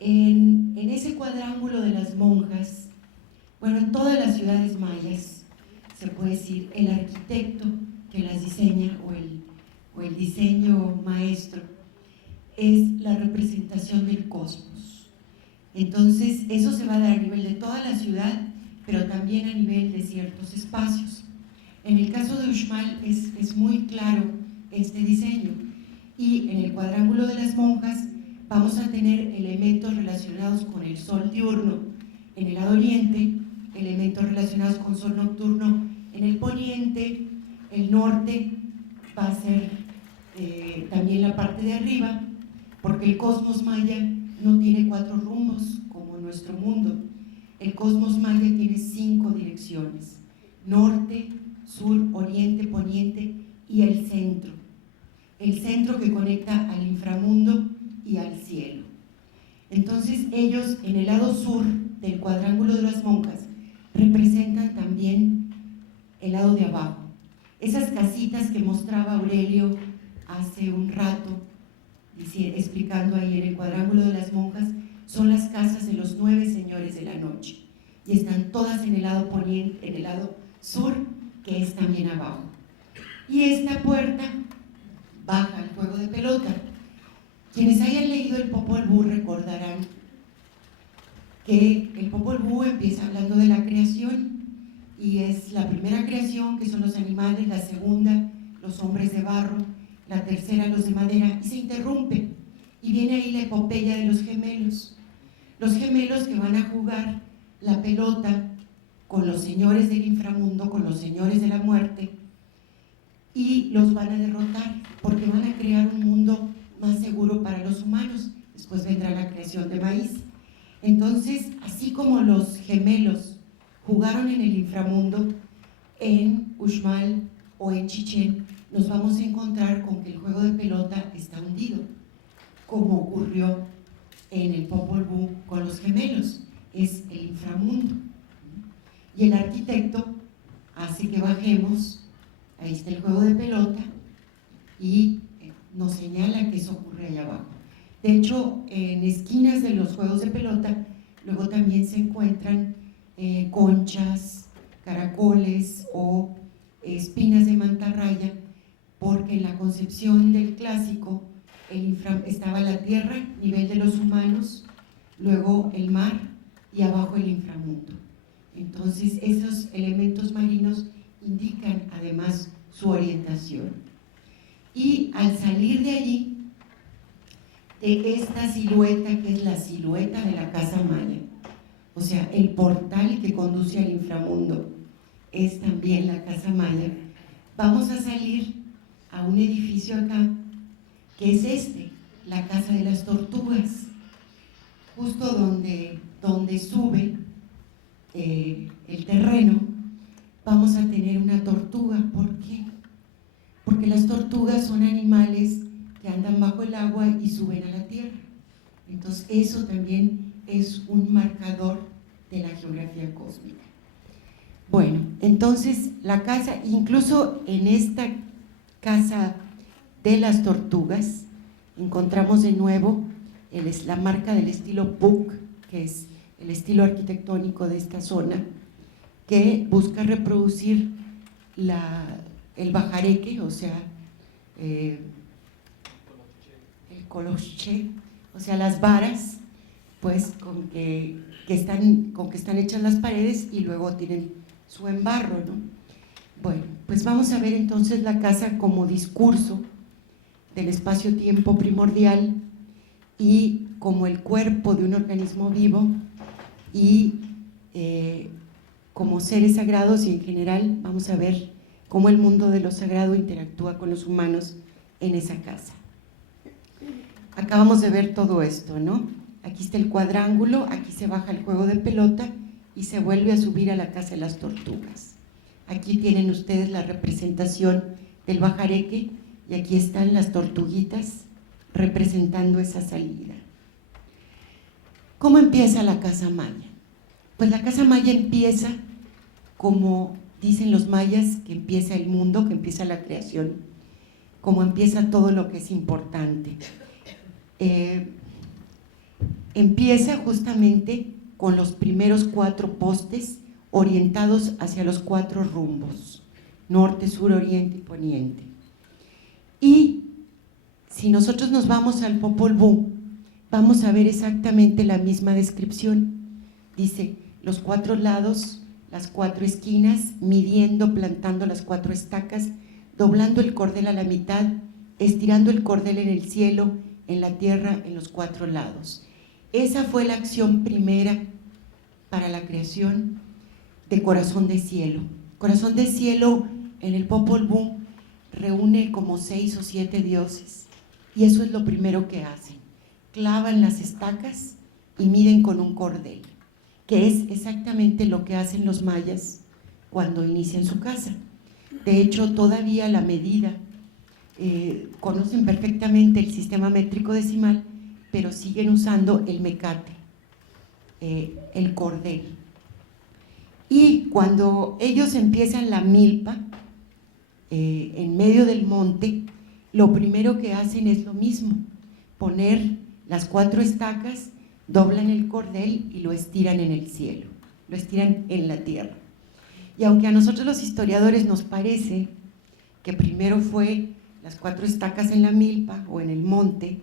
En ese cuadrángulo de las monjas, bueno, en todas las ciudades mayas, se puede decir, el arquitecto que las diseña o el diseño maestro es la representación del cosmos. Entonces, eso se va a dar a nivel de toda la ciudad, pero también a nivel de ciertos espacios. En el caso de Uxmal es muy claro este diseño, y en el cuadrángulo de las monjas vamos a tener elementos relacionados con el sol diurno en el lado oriente, elementos relacionados con sol nocturno en el poniente, el norte va a ser también la parte de arriba, porque el cosmos maya no tiene 4 rumbos como nuestro mundo. El cosmos maya tiene 5 direcciones: norte, sur, oriente, poniente y el centro. El centro que conecta al inframundo y al cielo. Entonces ellos en el lado sur del cuadrángulo de las monjas representan también el lado de abajo. Esas casitas que mostraba Aurelio hace un rato, explicando ahí en el cuadrángulo de las monjas, son las casas de los 9 señores de la noche y están todas en el lado poniente, en el lado sur, que es también abajo. Y esta puerta baja al juego de pelota. Quienes hayan leído el Popol Vuh recordarán que el Popol Vuh empieza hablando de la creación y es la primera creación, que son los animales, la segunda, los hombres de barro, la tercera, los de madera, y se interrumpe y viene ahí la epopeya de los gemelos que van a jugar la pelota con los señores del inframundo, con los señores de la muerte, y los van a derrotar porque van a crear un mundo más seguro para los humanos. Después vendrá la creación de maíz. Entonces, así como los gemelos jugaron en el inframundo, en Uxmal o en Chichén, nos vamos a encontrar con que el juego de pelota está hundido, como ocurrió en el Popol Vuh con los gemelos. Es el inframundo. Y el arquitecto hace que bajemos, ahí está el juego de pelota, y nos señala que eso ocurre allá abajo. De hecho, en esquinas de los juegos de pelota, luego también se encuentran conchas, caracoles o espinas de mantarraya, porque en la concepción del clásico estaba la tierra, nivel de los humanos, luego el mar y abajo el inframundo. Entonces esos elementos marinos indican además su orientación. Y al salir de allí, de esta silueta, que es la silueta de la casa maya, o sea, el portal que conduce al inframundo es también la casa maya, vamos a salir a un edificio acá, que es la casa de las tortugas, justo donde sube el terreno. Vamos a tener una tortuga. ¿Por qué? Porque las tortugas son animales que andan bajo el agua y suben a la tierra. Entonces eso también es un marcador de la geografía cósmica. Bueno, entonces la casa, incluso en esta casa de las tortugas, encontramos de nuevo la marca del estilo Puuc, que es el estilo arquitectónico de esta zona, que busca reproducir el bajareque, o sea, el coloche, o sea, las varas, pues con que están hechas las paredes y luego tienen su embarro, ¿no? Bueno, pues vamos a ver entonces la casa como discurso del espacio-tiempo primordial y como el cuerpo de un organismo vivo y como seres sagrados, y en general vamos a ver cómo el mundo de lo sagrado interactúa con los humanos en esa casa. Acabamos de ver todo esto, ¿no? Aquí está el cuadrángulo, aquí se baja el juego de pelota y se vuelve a subir a la casa de las tortugas. Aquí tienen ustedes la representación del bajareque y aquí están las tortuguitas representando esa salida. ¿Cómo empieza la casa maya? Pues la casa maya empieza como dicen los mayas, que empieza el mundo, que empieza la creación, como empieza todo lo que es importante. Empieza justamente con los primeros 4 postes orientados hacia los 4 rumbos, norte, sur, oriente y poniente. Y si nosotros nos vamos al Popol Vuh, vamos a ver exactamente la misma descripción. Dice, los 4 lados, las 4 esquinas, midiendo, plantando las 4 estacas, doblando el cordel a la mitad, estirando el cordel en el cielo, en la tierra en los 4 lados. Esa fue la acción primera para la creación de Corazón de Cielo. Corazón de Cielo en el Popol Vuh reúne como 6 o 7 dioses, y eso es lo primero que hacen. Clavan las estacas y miden con un cordel, que es exactamente lo que hacen los mayas cuando inician su casa. De hecho, todavía la medida, conocen perfectamente el sistema métrico decimal, pero siguen usando el mecate, el cordel. Y cuando ellos empiezan la milpa, en medio del monte, lo primero que hacen es lo mismo, poner las 4 estacas, doblan el cordel y lo estiran en el cielo, lo estiran en la tierra. Y aunque a nosotros los historiadores nos parece que primero fue las 4 estacas en la milpa o en el monte,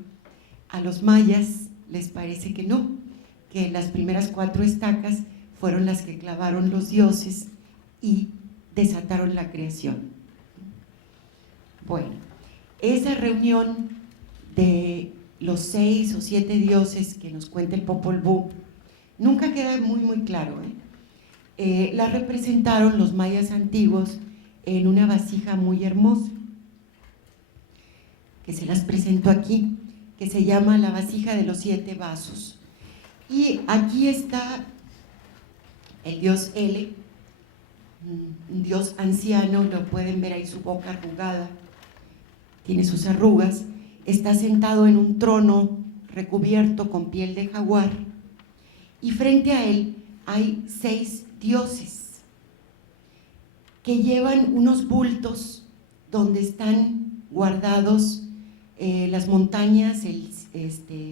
a los mayas les parece que no, que las primeras 4 estacas fueron las que clavaron los dioses y desataron la creación. Bueno, esa reunión de los 6 o 7 dioses que nos cuenta el Popol Vuh nunca queda muy claro, la representaron los mayas antiguos en una vasija muy hermosa, que se las presento aquí, que se llama la vasija de los 7 vasos. Y aquí está el dios Ele, un dios anciano, lo pueden ver ahí, su boca arrugada, tiene sus arrugas, está sentado en un trono recubierto con piel de jaguar, y frente a él hay 6 dioses que llevan unos bultos donde están guardados las montañas,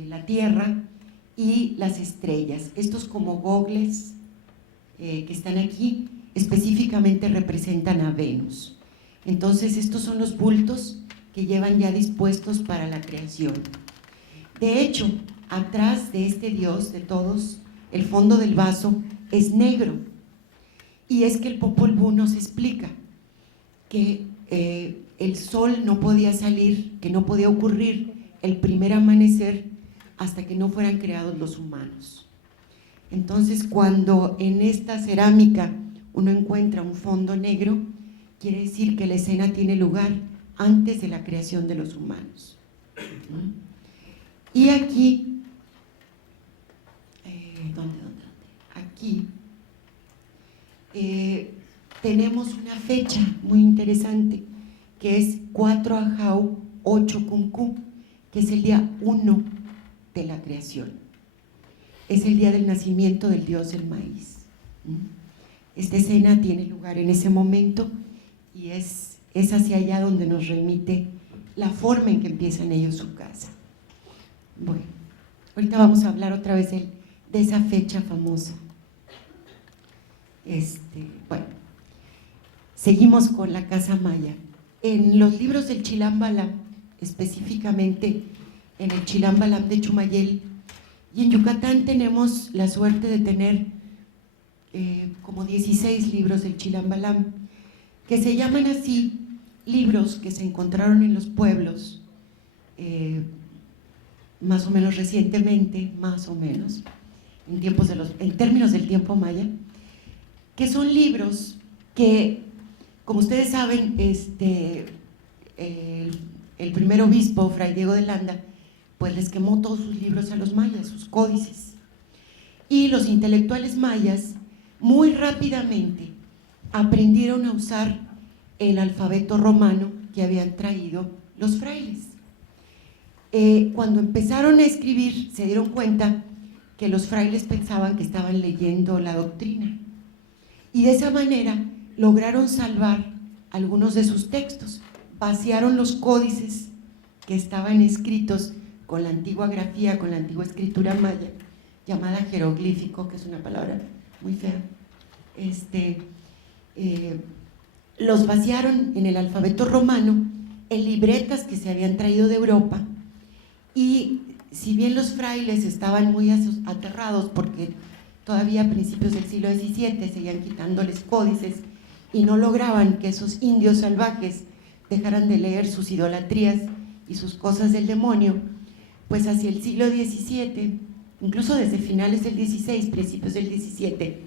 la tierra y las estrellas. Estos como gogles que están aquí específicamente representan a Venus. Entonces estos son los bultos que llevan ya dispuestos para la creación. De hecho, atrás de este dios de todos, el fondo del vaso es negro, y es que el Popol Vuh nos explica que el sol no podía salir, que no podía ocurrir el primer amanecer hasta que no fueran creados los humanos. Entonces, cuando en esta cerámica uno encuentra un fondo negro, quiere decir que la escena tiene lugar antes de la creación de los humanos. Y aquí, aquí tenemos una fecha muy interesante, que es 4 Ajau 8 Cumcú, que es el día 1 de la creación. Es el día del nacimiento del dios del maíz. Esta escena tiene lugar en ese momento y es hacia allá donde nos remite la forma en que empiezan ellos su casa. Bueno, ahorita vamos a hablar otra vez de esa fecha famosa. Bueno, seguimos con la casa maya. En los libros del Chilam Balam, específicamente en el Chilam Balam de Chumayel, y en Yucatán tenemos la suerte de tener como 16 libros del Chilam Balam, que se llaman así, libros que se encontraron en los pueblos más o menos recientemente, más o menos, en términos del tiempo maya, que son libros que, como ustedes saben, el primer obispo, Fray Diego de Landa, pues les quemó todos sus libros a los mayas, sus códices. Y los intelectuales mayas muy rápidamente aprendieron a usar el alfabeto romano que habían traído los frailes. Cuando empezaron a escribir, se dieron cuenta que los frailes pensaban que estaban leyendo la doctrina, y de esa manera lograron salvar algunos de sus textos. Vaciaron los códices que estaban escritos con la antigua grafía, con la antigua escritura maya, llamada jeroglífico, que es una palabra muy fea. Los vaciaron en el alfabeto romano, en libretas que se habían traído de Europa, y si bien los frailes estaban muy aterrados porque todavía a principios del siglo XVII seguían quitándoles códices y no lograban que esos indios salvajes dejaran de leer sus idolatrías y sus cosas del demonio, pues hacia el siglo XVII, incluso desde finales del XVI, principios del XVII,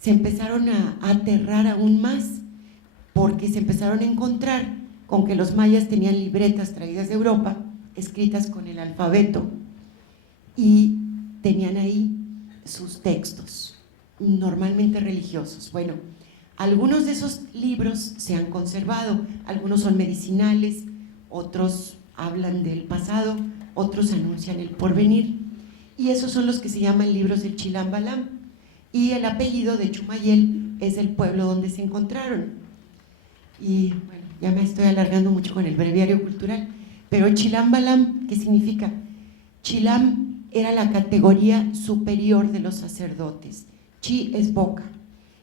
se empezaron a aterrar aún más, porque se empezaron a encontrar con que los mayas tenían libretas traídas de Europa, escritas con el alfabeto, y tenían ahí sus textos, normalmente religiosos. Bueno, algunos de esos libros se han conservado, algunos son medicinales, otros hablan del pasado, otros anuncian el porvenir, y esos son los que se llaman libros del Chilam Balam, y el apellido de Chumayel es el pueblo donde se encontraron. Y bueno, ya me estoy alargando mucho con el breviario cultural, pero Chilam Balam, ¿qué significa? Chilam era la categoría superior de los sacerdotes. Chi es boca,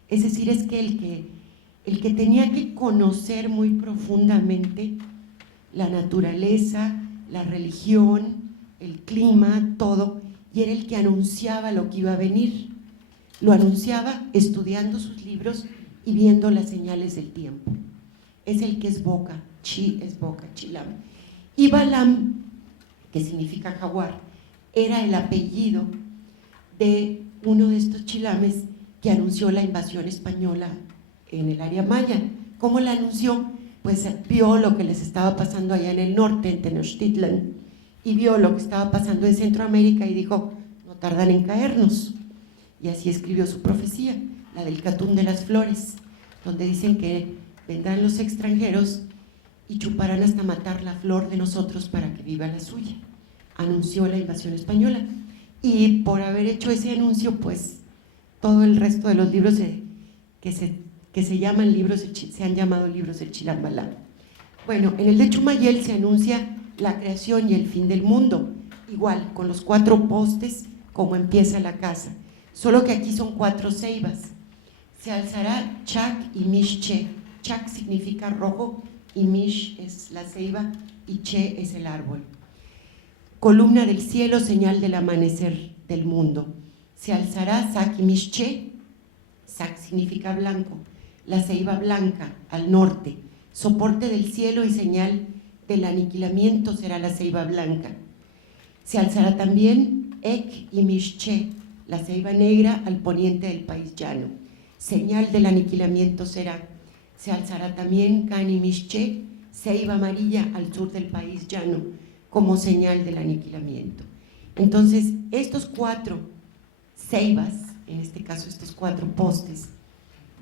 es decir, es que el que tenía que conocer muy profundamente la naturaleza, la religión, el clima, todo, y era el que anunciaba lo que iba a venir. Lo anunciaba estudiando sus libros y viendo las señales del tiempo. Es el que es boca, Chi es boca, Chilam. Y Balam, que significa jaguar, era el apellido de uno de estos chilames que anunció la invasión española en el área maya. ¿Cómo la anunció? Pues vio lo que les estaba pasando allá en el norte, en Tenochtitlan, y vio lo que estaba pasando en Centroamérica y dijo, no tardan en caernos. Y así escribió su profecía, la del Catún de las Flores, donde dicen que vendrán los extranjeros y chuparán hasta matar la flor de nosotros para que viva la suya. Anunció la invasión española, y por haber hecho ese anuncio, pues todo el resto de los libros que se llaman libros, se han llamado libros del Chilam Balam. Bueno, en el de Chumayel se anuncia la creación y el fin del mundo, igual, con los 4 postes como empieza la casa, solo que aquí son 4 ceibas. Se alzará Chac y Mish-Che. Chac significa rojo y Mish es la ceiba y Che es el árbol. Columna del cielo, señal del amanecer del mundo. Se alzará Sac y Mish-Che. Sac significa blanco, la ceiba blanca al norte, soporte del cielo y señal del aniquilamiento será la ceiba blanca. Se alzará también Ek y Mish-Che, la ceiba negra al poniente del país llano, señal del aniquilamiento será. Se alzará también Can y Mish-Che, ceiba amarilla al sur del país llano, como señal del aniquilamiento. Entonces, estos 4 ceibas, en este caso estos 4 postes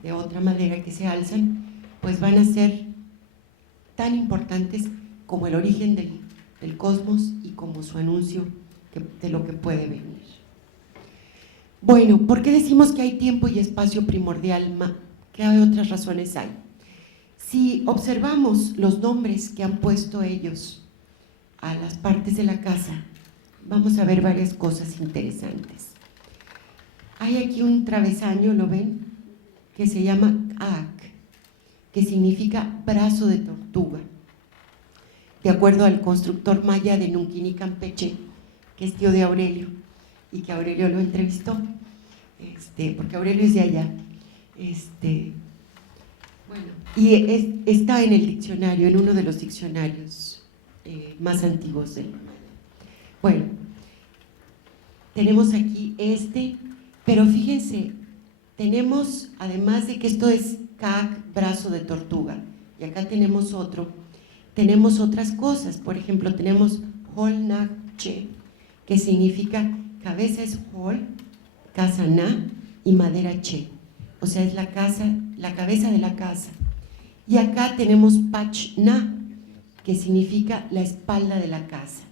de otra madera que se alzan, pues van a ser tan importantes como el origen del cosmos y como su anuncio de lo que puede venir. Bueno, ¿por qué decimos que hay tiempo y espacio primordial? ¿Qué otras razones hay? Si observamos los nombres que han puesto ellos a las partes de la casa, vamos a ver varias cosas interesantes. Hay aquí un travesaño, ¿lo ven? Que se llama Ak, que significa brazo de tortuga, de acuerdo al constructor maya de Nunquini, Campeche, que es tío de Aurelio, y que Aurelio lo entrevistó, porque Aurelio es de allá. Bueno, y está en el diccionario, en uno de los diccionarios más antiguos del maya. Bueno, tenemos aquí pero fíjense, tenemos, además de que esto es Kak, brazo de tortuga, y acá tenemos otro, tenemos otras cosas. Por ejemplo, tenemos Hol Nak Che, que significa cabeza es Hol, casa Na y madera Che, o sea, es la cabeza de la casa. Y acá tenemos Pach Na, que significa la espalda de la casa.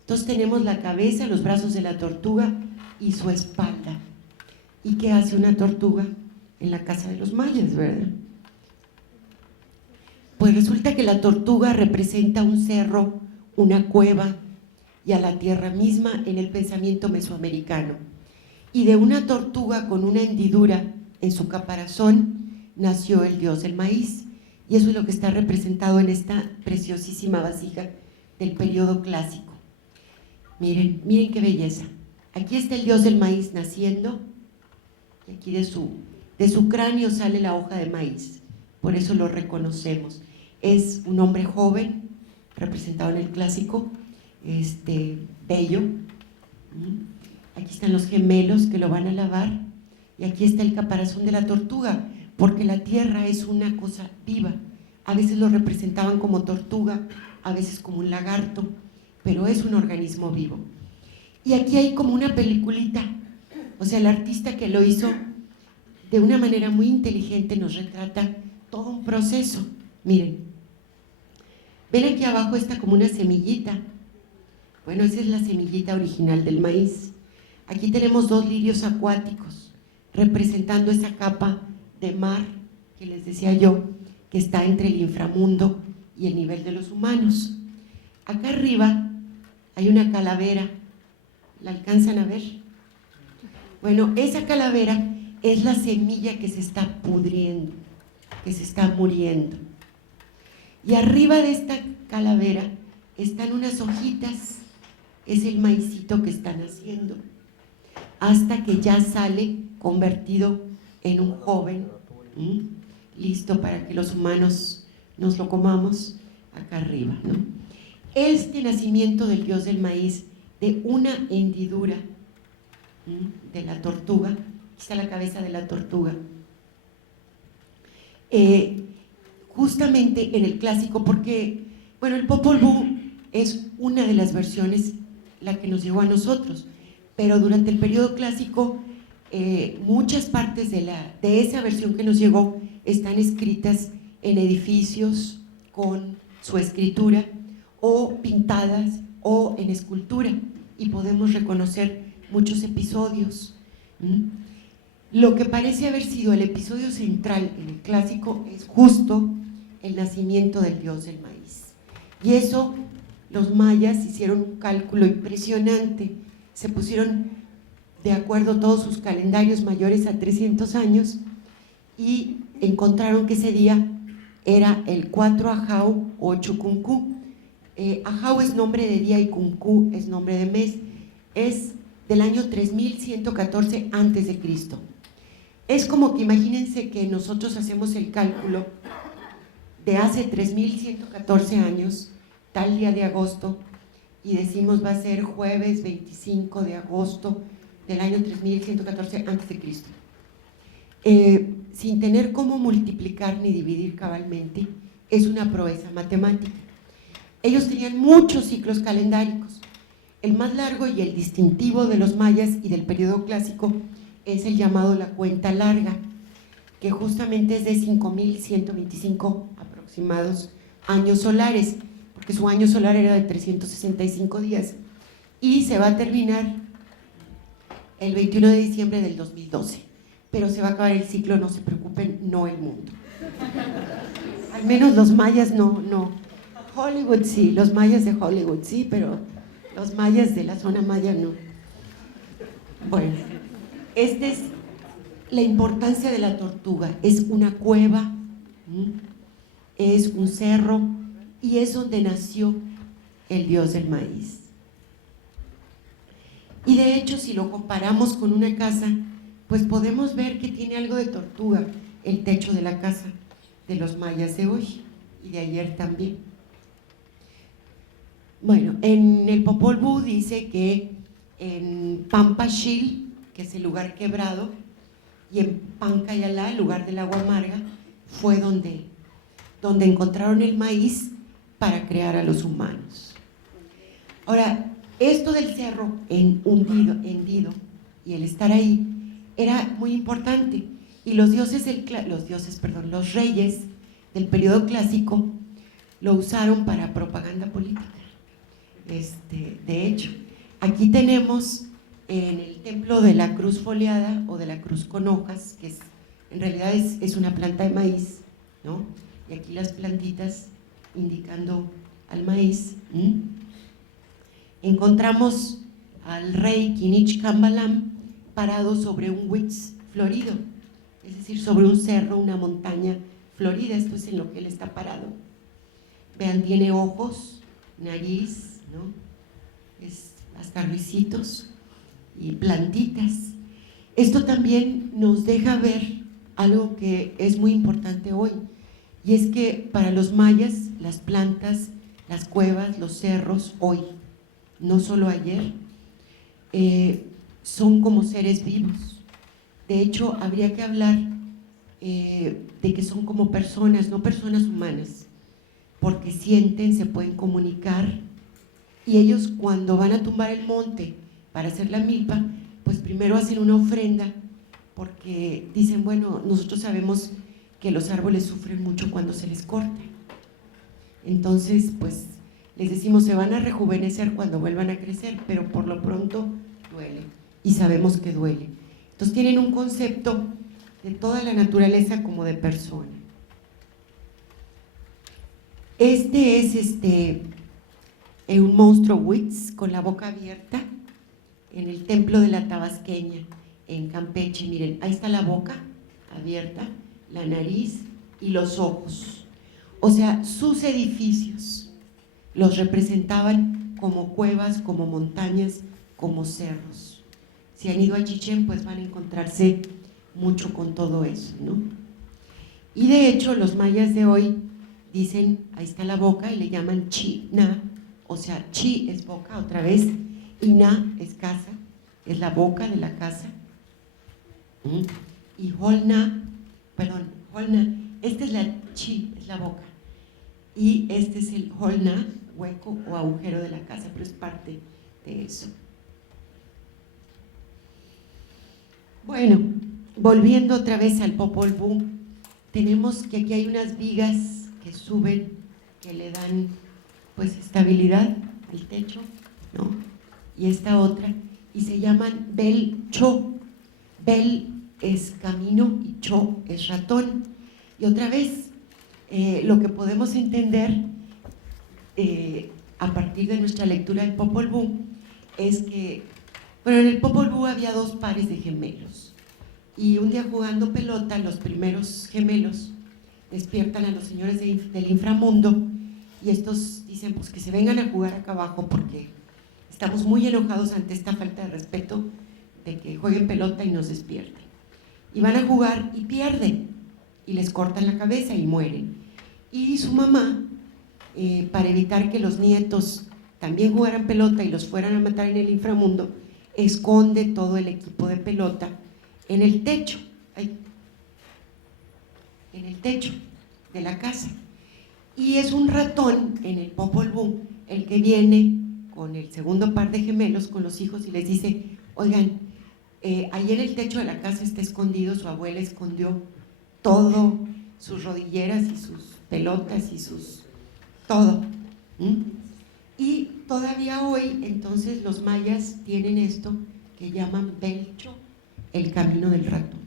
Entonces tenemos la cabeza, los brazos de la tortuga y su espalda. ¿Y qué hace una tortuga en la casa de los mayas, verdad? Pues resulta que la tortuga representa un cerro, una cueva y a la tierra misma en el pensamiento mesoamericano. Y de una tortuga con una hendidura en su caparazón nació el dios del maíz. Y eso es lo que está representado en esta preciosísima vasija del periodo clásico. Miren qué belleza. Aquí está el dios del maíz naciendo, y aquí de su cráneo sale la hoja de maíz, por eso lo reconocemos. Es un hombre joven, representado en el clásico, bello. Aquí están los gemelos que lo van a lavar, y aquí está el caparazón de la tortuga, porque la tierra es una cosa viva. A veces lo representaban como tortuga, a veces como un lagarto, pero es un organismo vivo. Y aquí hay como una peliculita, o sea, el artista que lo hizo de una manera muy inteligente nos retrata todo un proceso. Miren, ven aquí abajo está como una semillita. Bueno, esa es la semillita original del maíz. Aquí tenemos dos lirios acuáticos representando esa capa de mar que les decía yo, que está entre el inframundo y el nivel de los humanos. Acá arriba hay una calavera, ¿la alcanzan a ver? Bueno, esa calavera es la semilla que se está pudriendo, que se está muriendo. Y arriba de esta calavera están unas hojitas, es el maicito que están haciendo, hasta que ya sale convertido en un joven, listo para que los humanos nos lo comamos acá arriba, ¿no? Este nacimiento del dios del maíz, de una hendidura de la tortuga, aquí está la cabeza de la tortuga, justamente en el clásico, porque, bueno, el Popol Vuh es una de las versiones, la que nos llegó a nosotros, pero durante el periodo clásico muchas partes de esa versión que nos llegó están escritas en edificios con su escritura, o pintadas, o en escultura, y podemos reconocer muchos episodios. Lo que parece haber sido el episodio central en el clásico es justo el nacimiento del dios del maíz, y eso los mayas hicieron un cálculo impresionante, se pusieron de acuerdo todos sus calendarios mayores a 300 años y encontraron que ese día era el 4 Ajau 8 Cuncú. Ajau es nombre de día y Cuncú es nombre de mes, es del año 3114 antes de Cristo. Es como que imagínense que nosotros hacemos el cálculo de hace 3114 años, tal día de agosto, y decimos va a ser jueves 25 de agosto del año 3114 antes de Cristo. Sin tener cómo multiplicar ni dividir cabalmente, es una proeza matemática. Ellos tenían muchos ciclos calendáricos. El más largo y el distintivo de los mayas y del periodo clásico es el llamado la cuenta larga, que justamente es de 5.125 aproximados años solares, porque su año solar era de 365 días, y se va a terminar el 21 de diciembre del 2012, pero se va a acabar el ciclo, no se preocupen, no el mundo. Al menos los mayas no. Hollywood sí, los mayas de Hollywood sí, pero los mayas de la zona maya no. Bueno, esta es la importancia de la tortuga, es una cueva, es un cerro, y es donde nació el dios del maíz. Y de hecho, si lo comparamos con una casa, pues podemos ver que tiene algo de tortuga el techo de la casa de los mayas de hoy y de ayer también. Bueno, en el Popol Vuh dice que en Pampachil, que es el lugar quebrado, y en Pancayalá, el lugar del agua amarga, fue donde encontraron el maíz para crear a los humanos. Ahora, esto del cerro hendido y el estar ahí era muy importante, y los reyes del periodo clásico lo usaron para propaganda política. De hecho, aquí tenemos en el templo de la cruz foliada o de la cruz con hojas, que en realidad es una planta de maíz, ¿no? Y aquí las plantitas indicando al maíz. Encontramos al rey Kinich Kambalam parado sobre un huitz florido, es decir, sobre un cerro, una montaña florida. Esto es en lo que él está parado. Vean, tiene ojos, nariz, ¿no? Hasta ricitos y plantitas. Esto también nos deja ver algo que es muy importante hoy, y es que para los mayas las plantas, las cuevas, los cerros hoy no solo ayer, son como seres vivos. De hecho, habría que hablar de que son como personas, no personas humanas, porque sienten, se pueden comunicar, y ellos cuando van a tumbar el monte para hacer la milpa, pues primero hacen una ofrenda, porque dicen, bueno, nosotros sabemos que los árboles sufren mucho cuando se les corta. Entonces, pues, les decimos, se van a rejuvenecer cuando vuelvan a crecer, pero por lo pronto duele, y sabemos que duele. Entonces tienen un concepto de toda la naturaleza como de persona. Este es un monstruo Huitz con la boca abierta en el templo de la Tabasqueña, en Campeche. Miren, ahí está la boca abierta, la nariz y los ojos. O sea, sus edificios los representaban como cuevas, como montañas, como cerros. Si han ido a Chichén, pues van a encontrarse mucho con todo eso, ¿no? Y de hecho, los mayas de hoy dicen, ahí está la boca, y le llaman chi-na, o sea, chi es boca otra vez, y na es casa, es la boca de la casa. Y holna, esta es la chi, es la boca, y este es el holna, hueco o agujero de la casa, pero es parte de eso. Bueno, volviendo otra vez al Popol Vuh, tenemos que aquí hay unas vigas que suben, que le dan pues estabilidad al techo, ¿no? Y esta otra, y se llaman Bel Cho. Bel es camino y Cho es ratón. Y otra vez, lo que podemos entender a partir de nuestra lectura del Popol Vuh es que, bueno, en el Popol Vuh había dos pares de gemelos, y un día jugando pelota, los primeros gemelos despiertan a los señores del inframundo, y estos dicen, pues que se vengan a jugar acá abajo porque estamos muy enojados ante esta falta de respeto de que jueguen pelota y nos despierten. Y van a jugar y pierden, y les cortan la cabeza y mueren. Y su mamá, para evitar que los nietos también jugaran pelota y los fueran a matar en el inframundo, esconde todo el equipo de pelota en el techo, en el techo de la casa. Y es un ratón en el Popol Vuh el que viene con el segundo par de gemelos, con los hijos, y les dice, oigan, ahí en el techo de la casa está escondido, su abuela escondió todo, sus rodilleras y sus pelotas y sus todo. Y todavía hoy, entonces, los mayas tienen esto que llaman Belcho, el camino del ratón,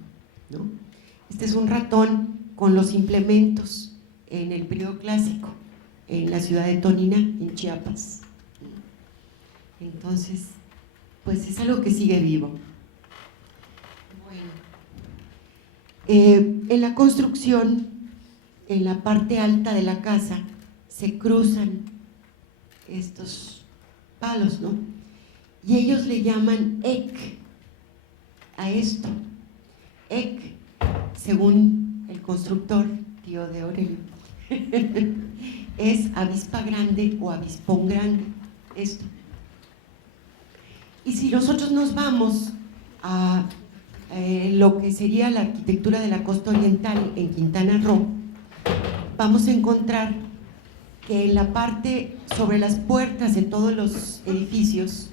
¿no? Este es un ratón con los implementos en el periodo clásico, en la ciudad de Tonina, en Chiapas. Entonces, pues es algo que sigue vivo. Bueno, en la construcción, en la parte alta de la casa, se cruzan estos palos, ¿no? Y ellos le llaman ek a esto. Ek, según el constructor, tío de Aurelio, es avispa grande o avispón grande, esto. Y si nosotros nos vamos a lo que sería la arquitectura de la costa oriental en Quintana Roo, vamos a encontrar que en la parte sobre las puertas de todos los edificios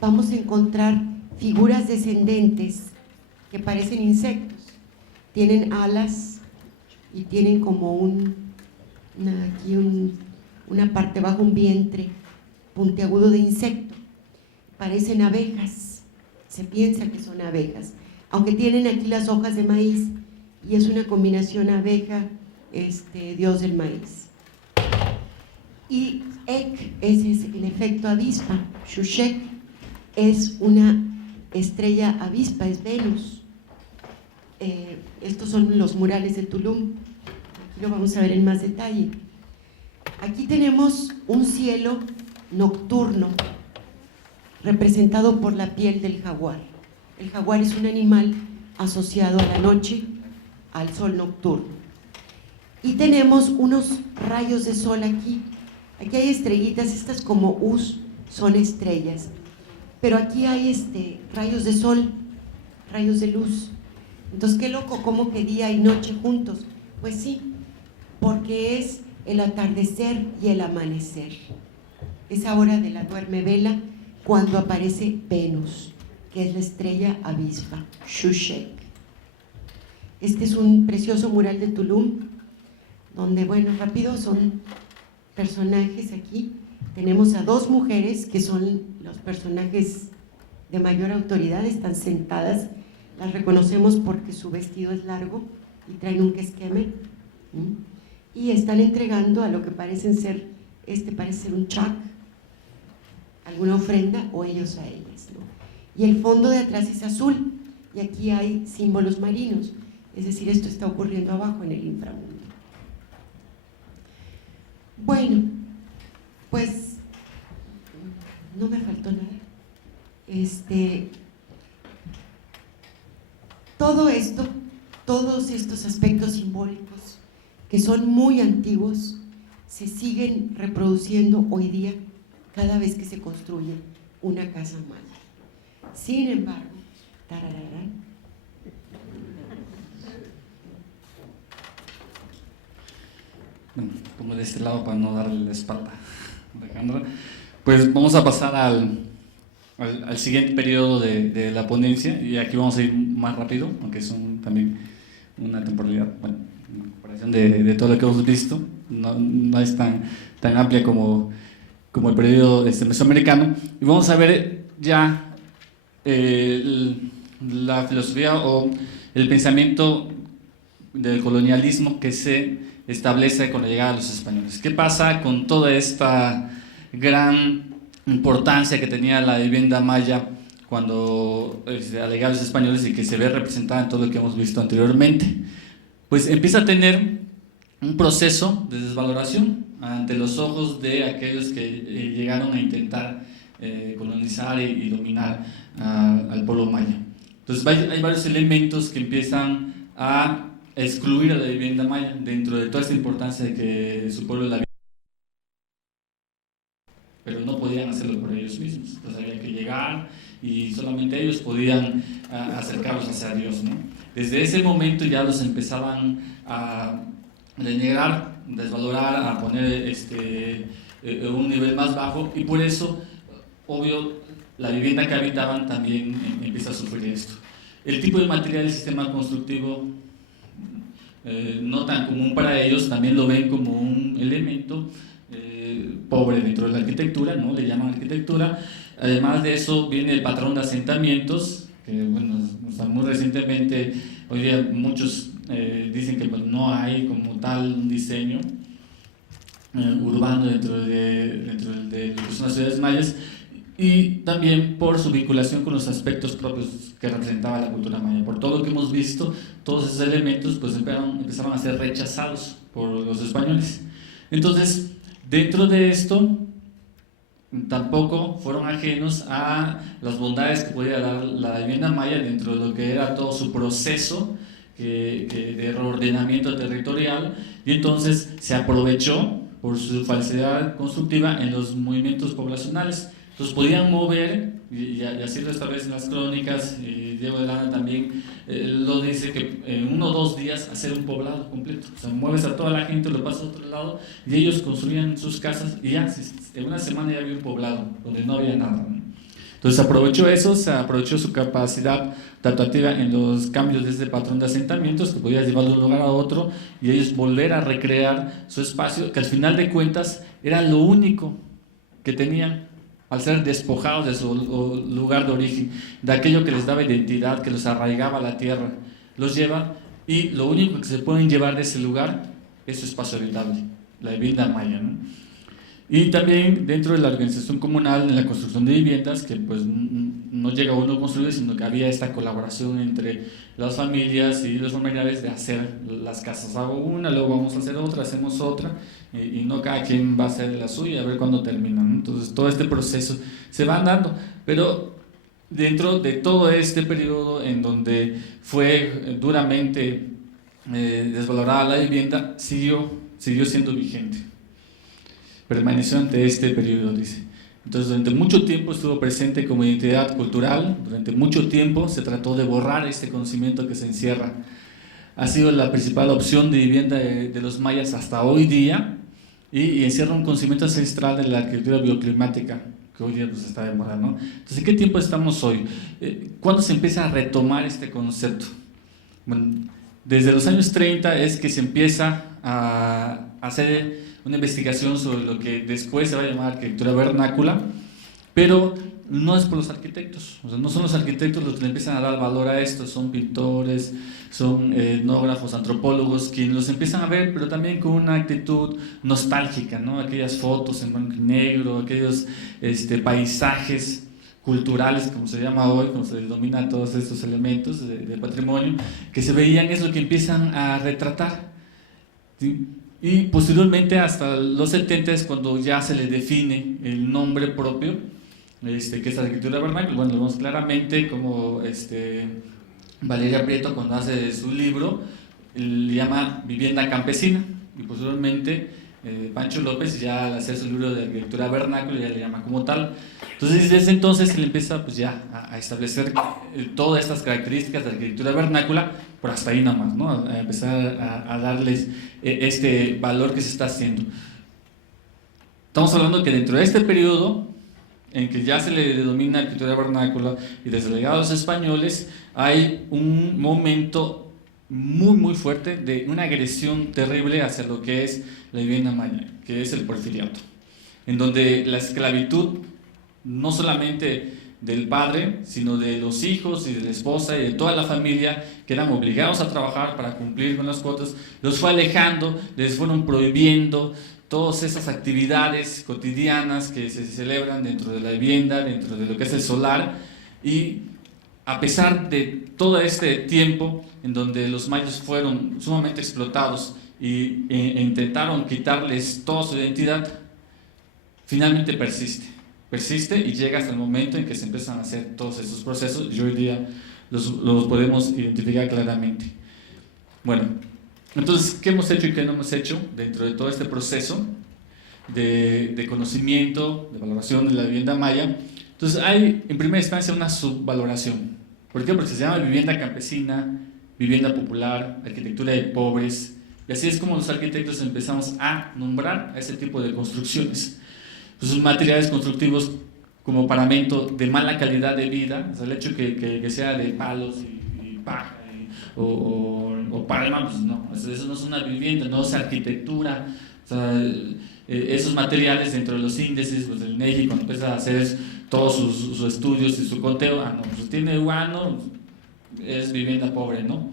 vamos a encontrar figuras descendentes que parecen insectos, tienen alas y tienen como una parte bajo un vientre puntiagudo de insecto, parecen abejas, se piensa que son abejas, aunque tienen aquí las hojas de maíz, y es una combinación abeja, dios del maíz. Y Ek, ese es el efecto avispa. Shushek es una estrella avispa, es Venus. Estos son los murales de Tulum, aquí lo vamos a ver en más detalle. Aquí tenemos un cielo nocturno representado por la piel del jaguar. El jaguar es un animal asociado a la noche, al sol nocturno. Y tenemos unos rayos de sol aquí. Aquí hay estrellitas, estas como Us, son estrellas. Pero aquí hay rayos de sol, rayos de luz. Entonces, qué loco, como que día y noche juntos. Pues sí, porque es el atardecer y el amanecer. Es ahora de la duerme vela cuando aparece Venus, que es la estrella avispa, Shushek. Este es un precioso mural de Tulum, donde, bueno, rápido, son personajes aquí. Tenemos a dos mujeres que son los personajes de mayor autoridad, están sentadas, las reconocemos porque su vestido es largo y traen un quesqueme, y están entregando a lo que parecen ser, parece ser un chac, alguna ofrenda, o ellos a ellas, ¿no? Y el fondo de atrás es azul, y aquí hay símbolos marinos, es decir, esto está ocurriendo abajo en el inframundo. Bueno, pues no me faltó nada. Todo esto, todos estos aspectos simbólicos que son muy antiguos, se siguen reproduciendo hoy día cada vez que se construye una casa maya. Sin embargo, tarararán, bueno, como de este lado para no darle la espalda, Alejandra, pues vamos a pasar al siguiente periodo de la ponencia, y aquí vamos a ir más rápido, aunque son también una temporalidad, bueno, en comparación de todo lo que hemos visto, no es tan amplia como el periodo mesoamericano, y vamos a ver ya la filosofía o el pensamiento del colonialismo que se establece con la llegada de los españoles. ¿Qué pasa con toda esta gran importancia que tenía la vivienda maya cuando llegaron los españoles y que se ve representada en todo lo que hemos visto anteriormente? Pues empieza a tener un proceso de desvaloración ante los ojos de aquellos que llegaron a intentar colonizar y dominar al pueblo maya. Entonces hay varios elementos que empiezan a excluir a la vivienda maya dentro de toda esta importancia de que su pueblo la pero no podían hacerlo por ellos mismos, entonces había que llegar y solamente ellos podían acercarlos hacia Dios, ¿no? Desde ese momento ya los empezaban a denigrar, desvalorar, a poner un nivel más bajo, y por eso, obvio, la vivienda que habitaban también empieza a sufrir esto. El tipo de material del sistema constructivo no tan común para ellos, también lo ven como un elemento pobre dentro de la arquitectura, ¿no? Le llaman arquitectura. Además de eso viene el patrón de asentamientos, que bueno, muy recientemente, hoy día muchos dicen que pues, no hay como tal un diseño urbano dentro de lo que son las ciudades mayas, y también por su vinculación con los aspectos propios que representaba la cultura maya. Por todo lo que hemos visto, todos esos elementos pues empezaron a ser rechazados por los españoles. Entonces, dentro de esto, tampoco fueron ajenos a las bondades que podía dar la vivienda maya dentro de lo que era todo su proceso de reordenamiento territorial, y entonces se aprovechó por su falsedad constructiva en los movimientos poblacionales. Entonces podían mover, y así lo establecen las crónicas, y Diego de Lana también lo dice, que en 1 o 2 días hacer un poblado completo. O sea, mueves a toda la gente, lo pasas a otro lado, y ellos construían sus casas, y ya en 1 semana ya había un poblado, donde no había nada, ¿no? Entonces aprovechó eso, se aprovechó su capacidad adaptativa en los cambios de ese patrón de asentamientos, que podía llevar de un lugar a otro, y ellos volver a recrear su espacio, que al final de cuentas era lo único que tenían, al ser despojados de su lugar de origen, de aquello que les daba identidad, que los arraigaba a la tierra, los lleva, y lo único que se pueden llevar de ese lugar es su espacio habitable, la vivienda maya, ¿no? Y también dentro de la organización comunal, en la construcción de viviendas, que pues no llega uno a construir, sino que había esta colaboración entre las familias y los familiares de hacer las casas. Hago una, luego vamos a hacer otra, hacemos otra, y no cada quien va a hacer la suya, a ver cuándo terminan, ¿no? Entonces todo este proceso se va dando, pero dentro de todo este periodo en donde fue duramente desvalorada la vivienda, siguió siendo vigente. Permaneció ante este periodo, dice. Entonces, durante mucho tiempo estuvo presente como identidad cultural, durante mucho tiempo se trató de borrar este conocimiento que se encierra. Ha sido la principal opción de vivienda de los mayas hasta hoy día y encierra un conocimiento ancestral de la arquitectura bioclimática, que hoy día pues está de moda, ¿no? Entonces, ¿en qué tiempo estamos hoy? ¿Cuándo se empieza a retomar este concepto? Bueno, desde los años 30 es que se empieza a hacer una investigación sobre lo que después se va a llamar arquitectura vernácula, pero no es por los arquitectos, o sea, no son los arquitectos los que le empiezan a dar valor a esto, son pintores, son etnógrafos, antropólogos, quienes los empiezan a ver, pero también con una actitud nostálgica, ¿no? Aquellas fotos en blanco y negro, aquellos paisajes culturales, como se llama hoy, como se denomina todos estos elementos de patrimonio, que se veían, es lo que empiezan a retratar, ¿sí? Y posteriormente hasta los 70 es cuando ya se le define el nombre propio, que es la arquitectura vernácula. Bueno, lo vemos claramente como Valeria Prieto, cuando hace su libro, le llama vivienda campesina, y posteriormente Pancho López, ya al hacer su libro de arquitectura vernácula, ya le llama como tal. Entonces, desde entonces se le empieza pues ya a establecer todas estas características de arquitectura vernácula, por hasta ahí nomás, ¿no? A empezar a darles este valor que se está haciendo. Estamos hablando que dentro de este periodo, en que ya se le denomina arquitectura vernácula y desde legados españoles, hay un momento muy muy fuerte de una agresión terrible hacia lo que es la vivienda maya, que es el porfiriato, en donde la esclavitud, no solamente del padre, sino de los hijos y de la esposa y de toda la familia, que eran obligados a trabajar para cumplir con las cuotas, los fue alejando, les fueron prohibiendo todas esas actividades cotidianas que se celebran dentro de la vivienda, dentro de lo que es el solar. Y a pesar de todo este tiempo en donde los mayas fueron sumamente explotados e intentaron quitarles toda su identidad, finalmente persiste y llega hasta el momento en que se empiezan a hacer todos esos procesos, y hoy día los podemos identificar claramente. Bueno, entonces, ¿qué hemos hecho y qué no hemos hecho dentro de todo este proceso de conocimiento, de valoración de la vivienda maya? Entonces, hay en primera instancia una subvaloración. ¿Por qué? Porque se llama vivienda campesina, vivienda popular, arquitectura de pobres, y así es como los arquitectos empezamos a nombrar a ese tipo de construcciones. Entonces, materiales constructivos como paramento de mala calidad de vida, o sea, el hecho que sea de palos y paja o palma, pues no, eso no es una vivienda, no es arquitectura. O sea, esos materiales dentro de los índices, pues el INEGI, cuando empieza a hacer todos sus estudios y su conteo, no, pues tiene guano, es vivienda pobre, ¿no?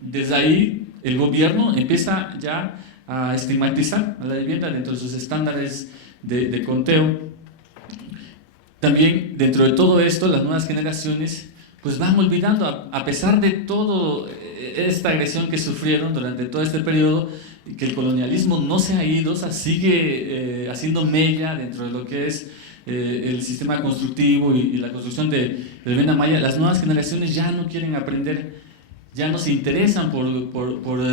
Desde ahí el gobierno empieza ya a estigmatizar a la vivienda dentro de sus estándares de conteo. También dentro de todo esto, las nuevas generaciones pues van olvidando, a pesar de toda esta agresión que sufrieron durante todo este periodo, que el colonialismo no se ha ido, o sea, sigue haciendo mella dentro de lo que es el sistema constructivo y la construcción de la vivienda maya. Las nuevas generaciones ya no quieren aprender, ya no se interesan por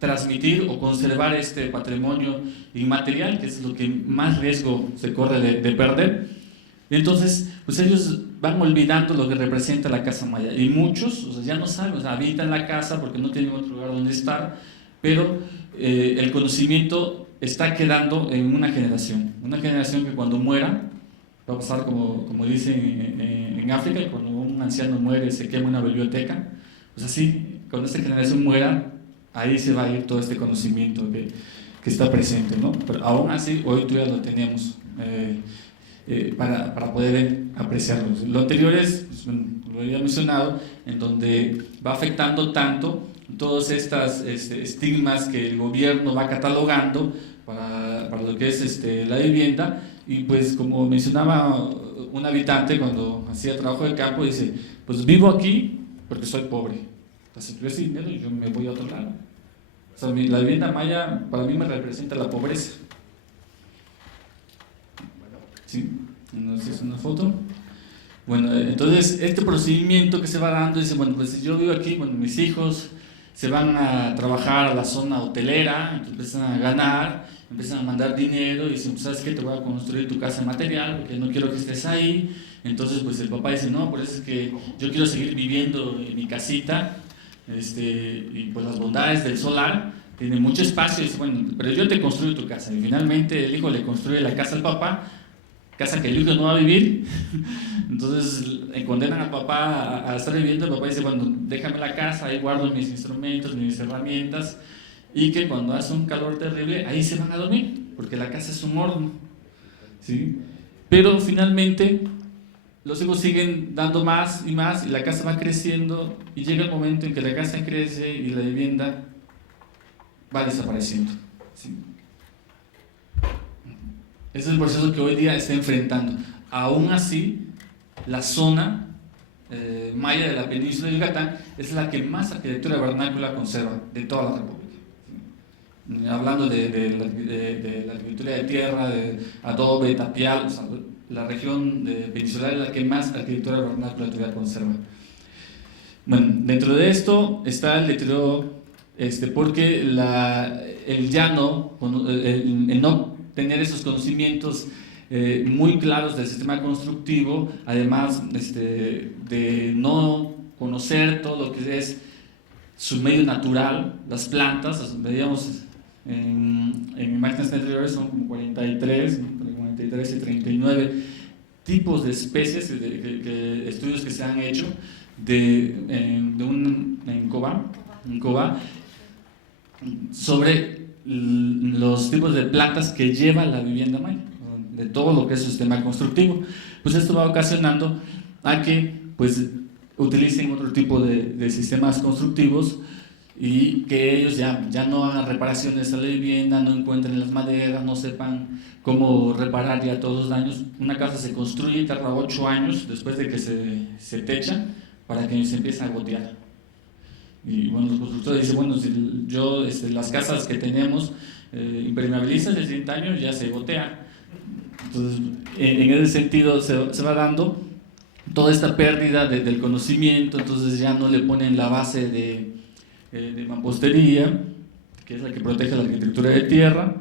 transmitir o conservar este patrimonio inmaterial, que es lo que más riesgo se corre de perder. Y entonces, pues ellos van olvidando lo que representa la casa maya, y muchos, o sea, ya no saben, o sea, habitan la casa porque no tienen otro lugar donde estar, pero el conocimiento está quedando en una generación que cuando muera va a pasar como dicen en África, cuando un anciano muere se quema una biblioteca. Pues así, cuando esta generación muera, ahí se va a ir todo este conocimiento que está presente, ¿no? Pero aún así, hoy todavía lo tenemos para poder apreciarlo. Lo anterior es, pues, lo había mencionado, en donde va afectando tanto todos estos estigmas que el gobierno va catalogando para lo que es la vivienda. Y pues, como mencionaba un habitante cuando hacía trabajo de campo, dice, pues vivo aquí porque soy pobre. Entonces, yo sin dinero, yo me voy a otro lado. O sea, la vivienda maya para mí me representa la pobreza. ¿Sí? ¿No es una foto? Bueno, entonces este procedimiento que se va dando, dice, bueno, pues si yo vivo aquí, bueno, mis hijos se van a trabajar a la zona hotelera, empiezan a ganar, empiezan a mandar dinero y dicen, ¿sabes qué? Te voy a construir tu casa material porque no quiero que estés ahí. Entonces pues el papá dice, no, por eso es que yo quiero seguir viviendo en mi casita, y pues las bondades del solar, tiene mucho espacio, y dice, bueno, pero yo te construyo tu casa. Y finalmente el hijo le construye la casa al papá, casa que el hijo no va a vivir. Entonces condenan al papá a estar viviendo. El papá dice, bueno, déjame la casa, ahí guardo mis instrumentos, mis herramientas, y que cuando hace un calor terrible, ahí se van a dormir, porque la casa es un horno, ¿sí? Pero finalmente los hijos siguen dando más y más, y la casa va creciendo, y llega el momento en que la casa crece y la vivienda va desapareciendo, ¿sí? Ese es el proceso que hoy día está enfrentando. Aún así, la zona maya de la península de Yucatán es la que más arquitectura vernácula conserva de toda la República. Hablando de la arquitectura de tierra, de adobe, tapial, o sea, la región peninsular es la que más arquitectura vernácula todavía conserva. Bueno, dentro de esto está el deterioro, porque el llano, el no tener esos conocimientos muy claros del sistema constructivo, además de no conocer todo lo que es su medio natural, las plantas, veíamos en imágenes anteriores, son como 43 y 39 tipos de especies, estudios que se han hecho en Cobá, sobre los tipos de plantas que lleva la vivienda maya, de todo lo que es su sistema constructivo. Pues esto va ocasionando a que pues utilicen otro tipo de sistemas constructivos, y que ellos ya no hagan reparaciones a la vivienda, no encuentren las maderas, no sepan cómo reparar ya todos los daños. Una casa se construye y tarda 8 años después de que se techa para que se empiece a gotear. Y bueno, los constructores dicen, bueno, si yo las casas que tenemos impermeabilizan de 30 años, ya se gotea. Entonces, en ese sentido se va dando toda esta pérdida del conocimiento. Entonces ya no le ponen la base de mampostería, que es la que protege la arquitectura de tierra,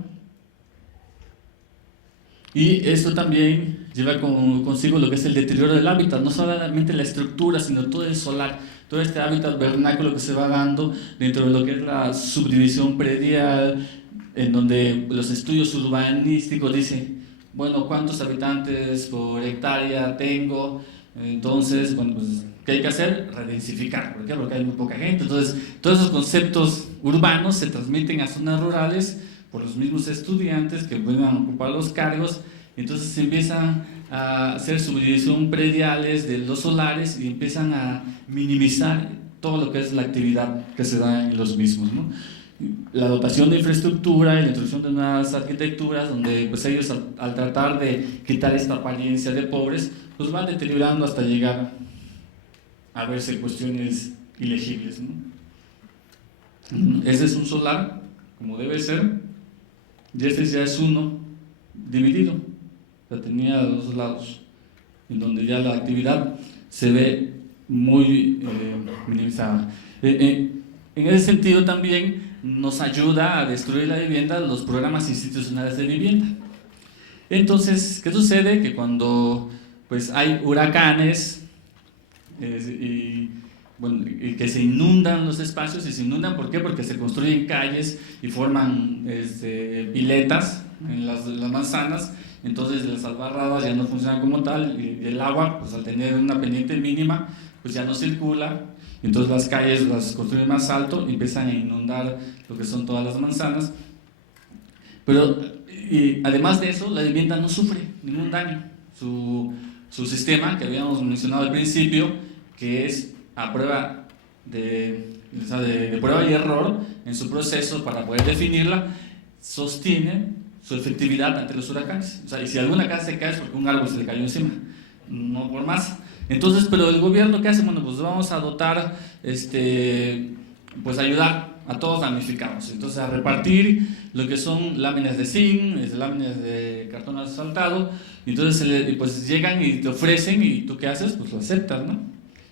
y esto también lleva consigo lo que es el deterioro del hábitat, no solamente la estructura, sino todo el solar, todo este hábitat vernáculo que se va dando dentro de lo que es la subdivisión predial, en donde los estudios urbanísticos dicen, bueno, ¿cuántos habitantes por hectárea tengo? Entonces, bueno, pues ¿qué hay que hacer? Redensificar. ¿Por qué? Porque hay muy poca gente. Entonces, todos esos conceptos urbanos se transmiten a zonas rurales por los mismos estudiantes que puedan ocupar los cargos. Entonces se empiezan a hacer subdivisión prediales de los solares y empiezan a minimizar todo lo que es la actividad que se da en los mismos, ¿no? La dotación de infraestructura y la introducción de nuevas arquitecturas, donde pues ellos al tratar de quitar esta apariencia de pobres, pues van deteriorando hasta llegar a verse cuestiones ilegibles, ¿no? Ese es un solar como debe ser, y este ya es uno dividido, o sea, tenía dos lados, en donde ya la actividad se ve muy minimizada. En ese sentido también nos ayuda a destruir la vivienda los programas institucionales de vivienda. Entonces, ¿qué sucede? Que cuando pues hay huracanes y que se inundan los espacios, y se inundan, ¿por qué? Porque se construyen calles y forman piletas en las manzanas, entonces las albarradas ya no funcionan como tal, y el agua, pues al tener una pendiente mínima, pues ya no circula. Entonces las calles las construyen más alto y empiezan a inundar lo que son todas las manzanas. Pero además de eso, la vivienda no sufre ningún daño. Su sistema, que habíamos mencionado al principio, que es a prueba de prueba y error en su proceso para poder definirla, sostiene su efectividad ante los huracanes. O sea, y si alguna casa se cae es porque un árbol se le cayó encima, no por más. Entonces, pero el gobierno, ¿qué hace? Bueno, pues vamos a dotar, pues ayudar a todos damnificados. Entonces, a repartir lo que son láminas de zinc, láminas de cartón asfaltado. Entonces, pues llegan y te ofrecen, y tú ¿qué haces? Pues lo aceptas, ¿no?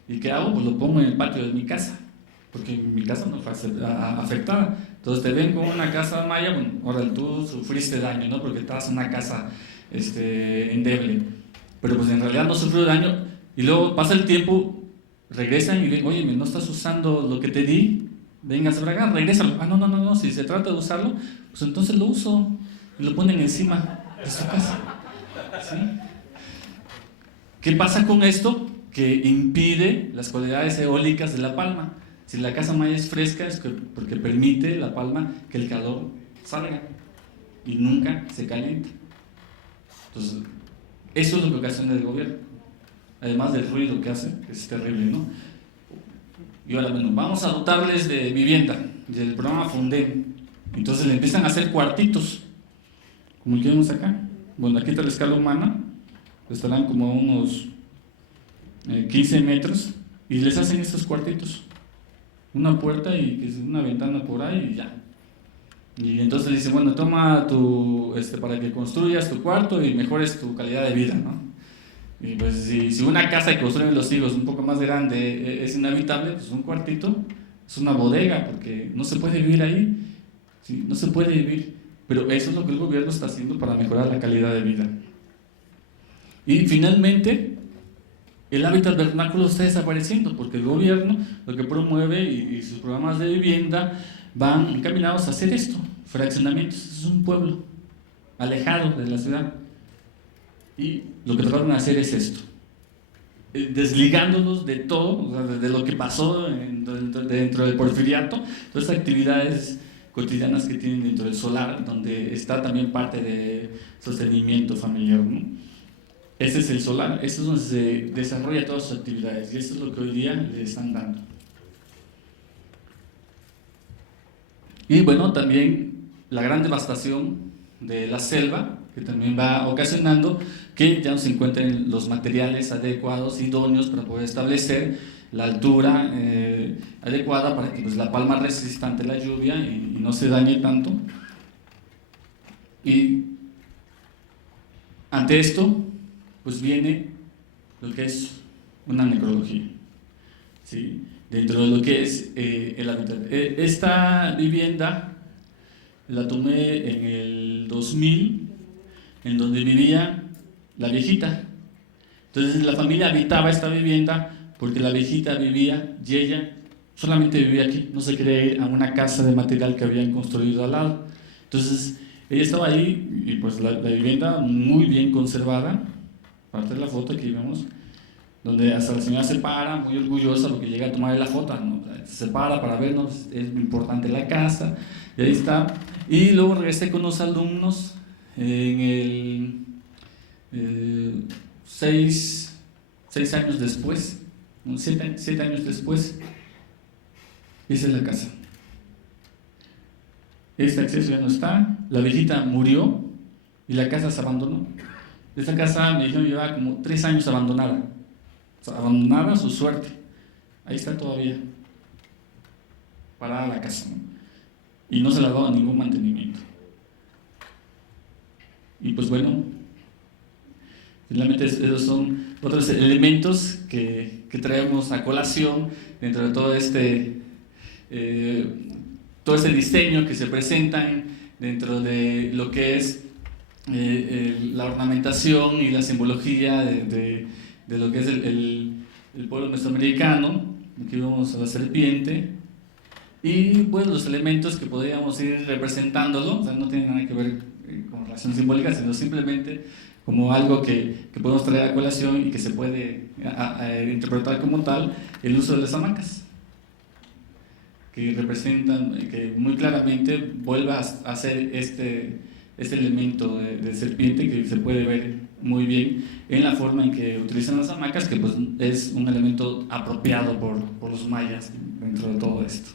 ¿Y qué hago? Pues lo pongo en el patio de mi casa. porque mi casa no fue afectada. Entonces te ven con una casa maya, bueno, ahora tú sufriste daño, ¿no? Porque estabas en una casa endeble, pero pues en realidad no sufrió daño, y luego pasa el tiempo, regresan y ven, oye, no estás usando lo que te di, vengas para acá, regrésalo. No, si se trata de usarlo, pues entonces lo uso, y lo ponen encima de su casa, ¿sí? ¿Qué pasa con esto? Que impide las cualidades eólicas de La Palma. Si la casa maya es fresca es porque permite La Palma que el calor salga y nunca se calienta. Entonces, eso es lo que ocasiona el gobierno, además del ruido que hace, que es terrible, ¿no? Y ahora, bueno, vamos a dotarles de vivienda, del programa Fundem. Entonces le empiezan a hacer cuartitos, como el que vemos acá. Bueno, aquí está la escala humana, estarán como unos 15 metros, y les hacen estos cuartitos, una puerta y una ventana por ahí y ya. Y entonces dicen, bueno, toma para que construyas tu cuarto y mejores tu calidad de vida, ¿no? Y pues si una casa que construyen los hijos un poco más grande es inhabitable, pues un cuartito es una bodega, porque no se puede vivir ahí, ¿sí? No se puede vivir, pero eso es lo que el gobierno está haciendo para mejorar la calidad de vida. Y finalmente, el hábitat vernáculo está desapareciendo, porque el gobierno lo que promueve y sus programas de vivienda van encaminados a hacer esto, fraccionamientos. Es un pueblo alejado de la ciudad, y lo que trataron de hacer es esto, desligándonos de todo, o sea, de lo que pasó dentro del porfiriato, todas estas actividades cotidianas que tienen dentro del solar, donde está también parte de sostenimiento familiar, ¿no? Ese es el solar, eso es donde se desarrolla todas sus actividades, y eso es lo que hoy día le están dando. Y bueno, también la gran devastación de la selva, que también va ocasionando que ya no se encuentren los materiales adecuados, idóneos para poder establecer la altura adecuada para que pues, la palma resista ante la lluvia y no se dañe tanto. Y ante esto, pues viene lo que es una necrología, ¿sí? Dentro de lo que es el hábitat. Esta vivienda la tomé en el 2000, en donde vivía la viejita. Entonces la familia habitaba esta vivienda porque la viejita vivía y ella solamente vivía aquí, no se quería ir a una casa de material que habían construido al lado. Entonces ella estaba ahí y pues la vivienda muy bien conservada. Parte de la foto aquí vemos, donde hasta la señora se para, muy orgullosa porque llega a tomar la foto, ¿no? Se para para vernos, es importante la casa, y ahí está. Y luego regresé con los alumnos en el 6 años después, 7 años después, esa es la casa. Este acceso ya no está, la viejita murió y la casa se abandonó. Esta casa, me dijeron, llevaba como 3 años abandonada. O sea, abandonada a su suerte. Ahí está todavía, parada la casa, ¿no? Y no se le ha dado ningún mantenimiento. Y pues bueno, finalmente esos son otros elementos que traemos a colación dentro de todo ese diseño que se presentan dentro de lo que es la ornamentación y la simbología de lo que es el pueblo mesoamericano. Aquí vemos a la serpiente y pues los elementos que podríamos ir representándolo, o sea, no tienen nada que ver con relación simbólica, sino simplemente como algo que podemos traer a colación y que se puede interpretar como tal, el uso de las hamacas, que representan, que muy claramente vuelve a hacer este elemento de serpiente, que se puede ver muy bien en la forma en que utilizan las hamacas, que pues es un elemento apropiado por los mayas dentro de todo esto.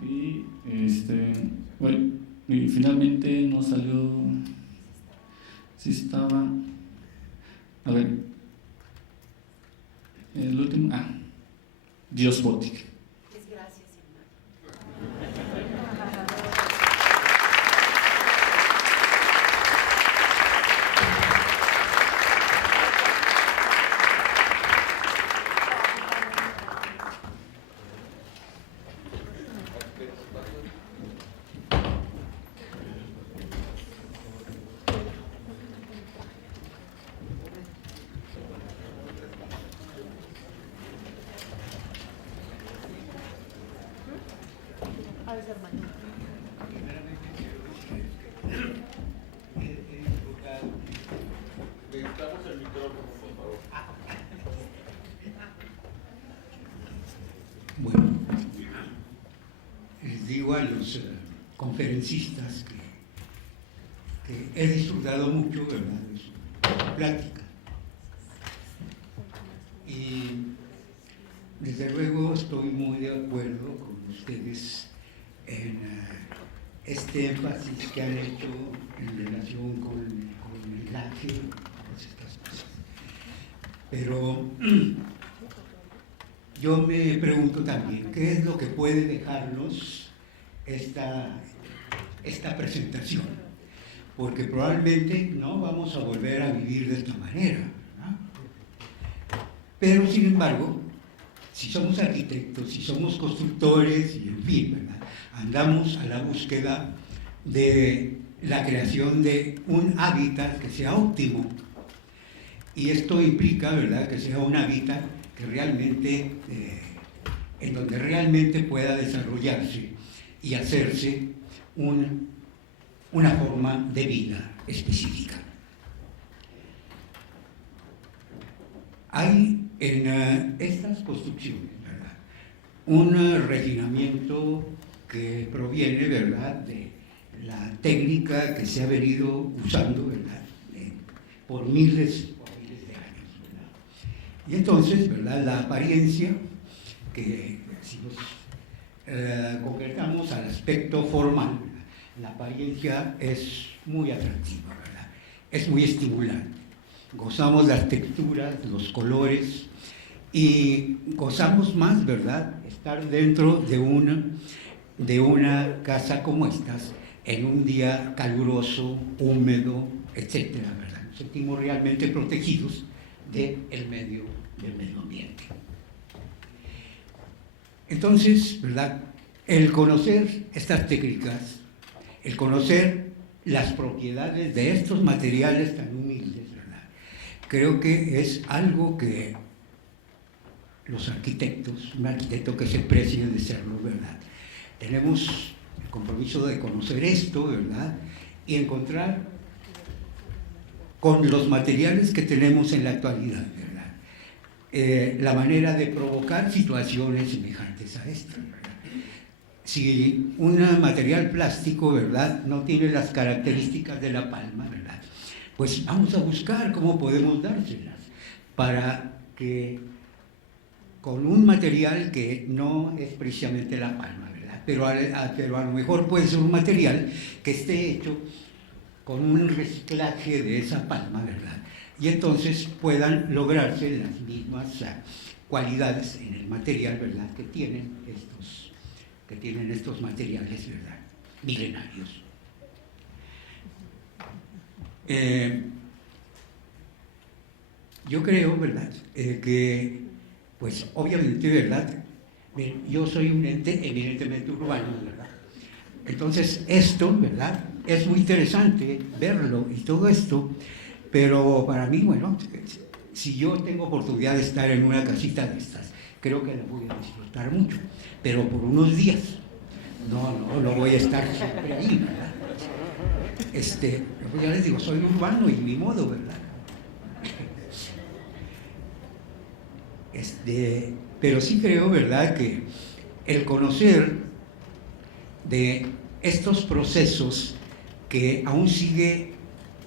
Y bueno, y finalmente nos salió, si estaba, a ver, el último, Dios Bótica. Necesitamos el micrófono, por favor. Bueno, les digo a los conferencistas que he disfrutado mucho, ¿verdad?, de su plática. Y desde luego estoy muy de acuerdo con ustedes en este énfasis que han hecho en relación con el ángel y todas estas cosas. Pero yo me pregunto también, ¿qué es lo que puede dejarnos esta presentación? Porque probablemente no vamos a volver a vivir de esta manera, ¿no? Pero sin embargo, si somos arquitectos, si somos constructores, y en fin, ¿verdad?, andamos a la búsqueda de la creación de un hábitat que sea óptimo. Y esto implica, ¿verdad?, que sea un hábitat que realmente, en donde realmente pueda desarrollarse y hacerse una forma de vida específica. Hay en estas construcciones, ¿verdad?, un refinamiento que proviene, ¿verdad?, de la técnica que se ha venido usando, ¿verdad?, por miles de años, ¿verdad? Y entonces, ¿verdad?, la apariencia, que si nos concretamos al aspecto formal, ¿verdad?, la apariencia es muy atractiva, ¿verdad?, es muy estimulante. Gozamos las texturas, los colores, y gozamos más, ¿verdad?, estar dentro de una casa como estas, en un día caluroso, húmedo, etcétera, ¿verdad? Nos sentimos realmente protegidos del medio ambiente. Entonces, ¿verdad?, el conocer estas técnicas, el conocer las propiedades de estos materiales tan humildes, ¿verdad?, creo que es algo que los arquitectos, un arquitecto que se precie de serlo, ¿verdad?, tenemos el compromiso de conocer esto, ¿verdad?, y encontrar con los materiales que tenemos en la actualidad, ¿verdad?, la manera de provocar situaciones semejantes a esta, ¿verdad? Si un material plástico, ¿verdad?, no tiene las características de la palma, ¿verdad?, pues vamos a buscar cómo podemos dárselas para que con un material que no es precisamente la palma, ¿verdad?, pero a lo mejor puede ser un material que esté hecho con un reciclaje de esa palma, ¿verdad?, y entonces puedan lograrse las mismas cualidades en el material, ¿verdad?, que tienen estos materiales, ¿verdad?, milenarios. Yo creo, ¿verdad?, que, pues obviamente, ¿verdad?, yo soy un ente evidentemente urbano, ¿verdad? Entonces esto, ¿verdad?, es muy interesante verlo y todo esto, pero para mí, bueno, si yo tengo oportunidad de estar en una casita de estas, creo que la voy a disfrutar mucho, pero por unos días, no voy a estar siempre ahí, ¿verdad? Pues ya les digo, soy urbano y mi modo, ¿verdad? Pero sí creo, ¿verdad?, que el conocer de estos procesos que aún sigue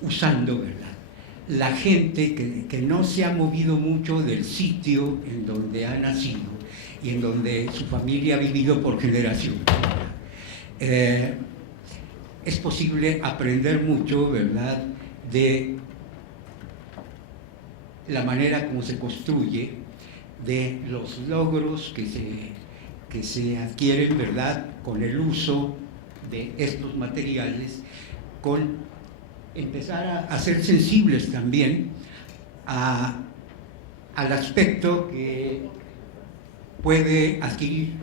usando, ¿verdad?, la gente que no se ha movido mucho del sitio en donde ha nacido y en donde su familia ha vivido por generaciones, es posible aprender mucho, ¿verdad?, de la manera como se construye, de los logros que se adquieren, ¿verdad?, con el uso de estos materiales, con empezar a ser sensibles también al aspecto que puede adquirir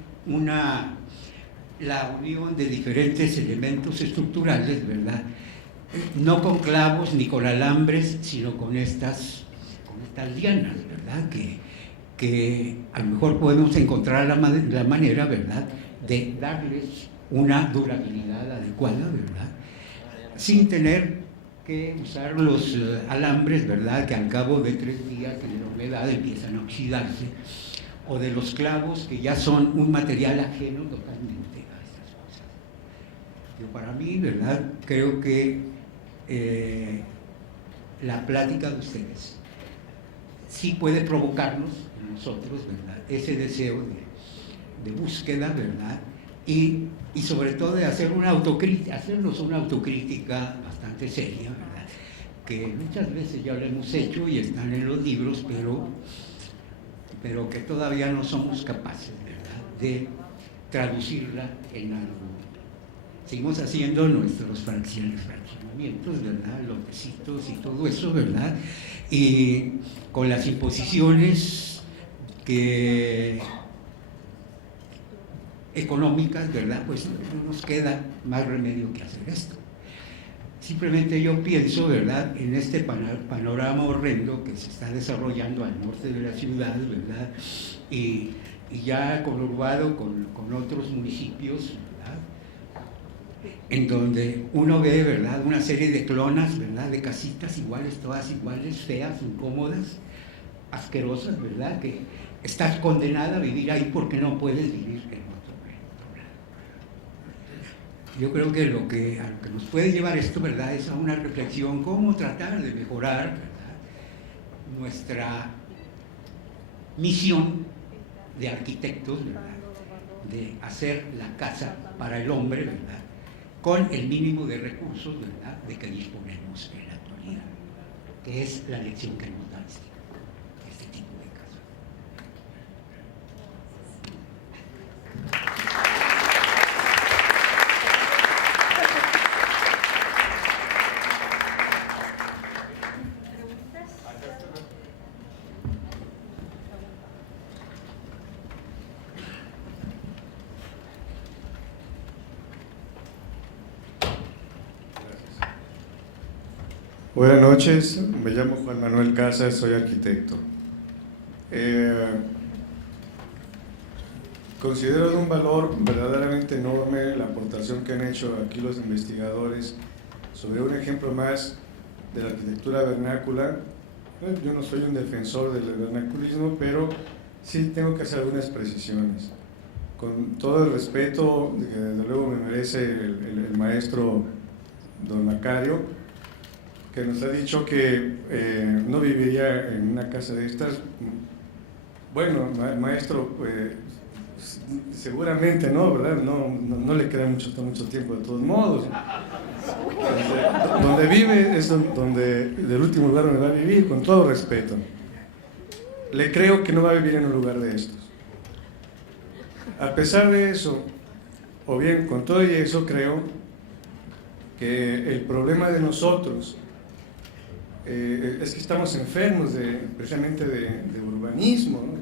la unión de diferentes elementos estructurales, ¿verdad?, no con clavos ni con alambres, sino con estas lianas, ¿verdad?, que a lo mejor podemos encontrar la manera, ¿verdad?, de darles una durabilidad adecuada, ¿verdad? Sin tener que usar los alambres, ¿verdad?, que al cabo de 3 días en la humedad empiezan a oxidarse, o de los clavos que ya son un material ajeno totalmente a estas cosas. Yo, para mí, ¿verdad?, creo que la plática de ustedes sí puede provocarnos en nosotros, ¿verdad?, ese deseo de búsqueda, ¿verdad?, y sobre todo de hacernos una autocrítica bastante seria, ¿verdad?, que muchas veces ya lo hemos hecho y están en los libros, pero que todavía no somos capaces, ¿verdad?, de traducirla en algo. Seguimos haciendo nuestros fraccionamientos, ¿verdad?, lotecitos y todo eso, ¿verdad?, y con las imposiciones económicas, ¿verdad?, pues no nos queda más remedio que hacer esto. Simplemente yo pienso, ¿verdad?, en este panorama horrendo que se está desarrollando al norte de la ciudad, ¿verdad?, y ya conurbado con otros municipios, ¿verdad?, en donde uno ve, ¿verdad?, una serie de clonas, ¿verdad?, de casitas iguales, todas iguales, feas, incómodas, asquerosas, ¿verdad?, que estás condenada a vivir ahí porque no puedes vivir en otro lado. Yo creo que a lo que nos puede llevar esto, ¿verdad?, es a una reflexión, cómo tratar de mejorar, ¿verdad?, nuestra misión de arquitectos, ¿verdad?, de hacer la casa para el hombre, ¿verdad?, con el mínimo de recursos, ¿verdad?, de que disponemos en la actualidad, que es la lección que nos da este tipo de casos. Buenas noches, me llamo Juan Manuel Casas, soy arquitecto. Considero de un valor verdaderamente enorme la aportación que han hecho aquí los investigadores sobre un ejemplo más de la arquitectura vernácula. Yo no soy un defensor del vernaculismo, pero sí tengo que hacer algunas precisiones. Con todo el respeto que desde luego me merece el maestro don Macario, que nos ha dicho que no viviría en una casa de estas. Bueno, maestro, seguramente no, ¿verdad? No le queda mucho tiempo de todos modos. Donde vive es del último lugar donde va a vivir, con todo respeto. Le creo que no va a vivir en un lugar de estos. A pesar de eso, o bien con todo y eso, creo que el problema de nosotros es que estamos enfermos precisamente de urbanismo, ¿no?,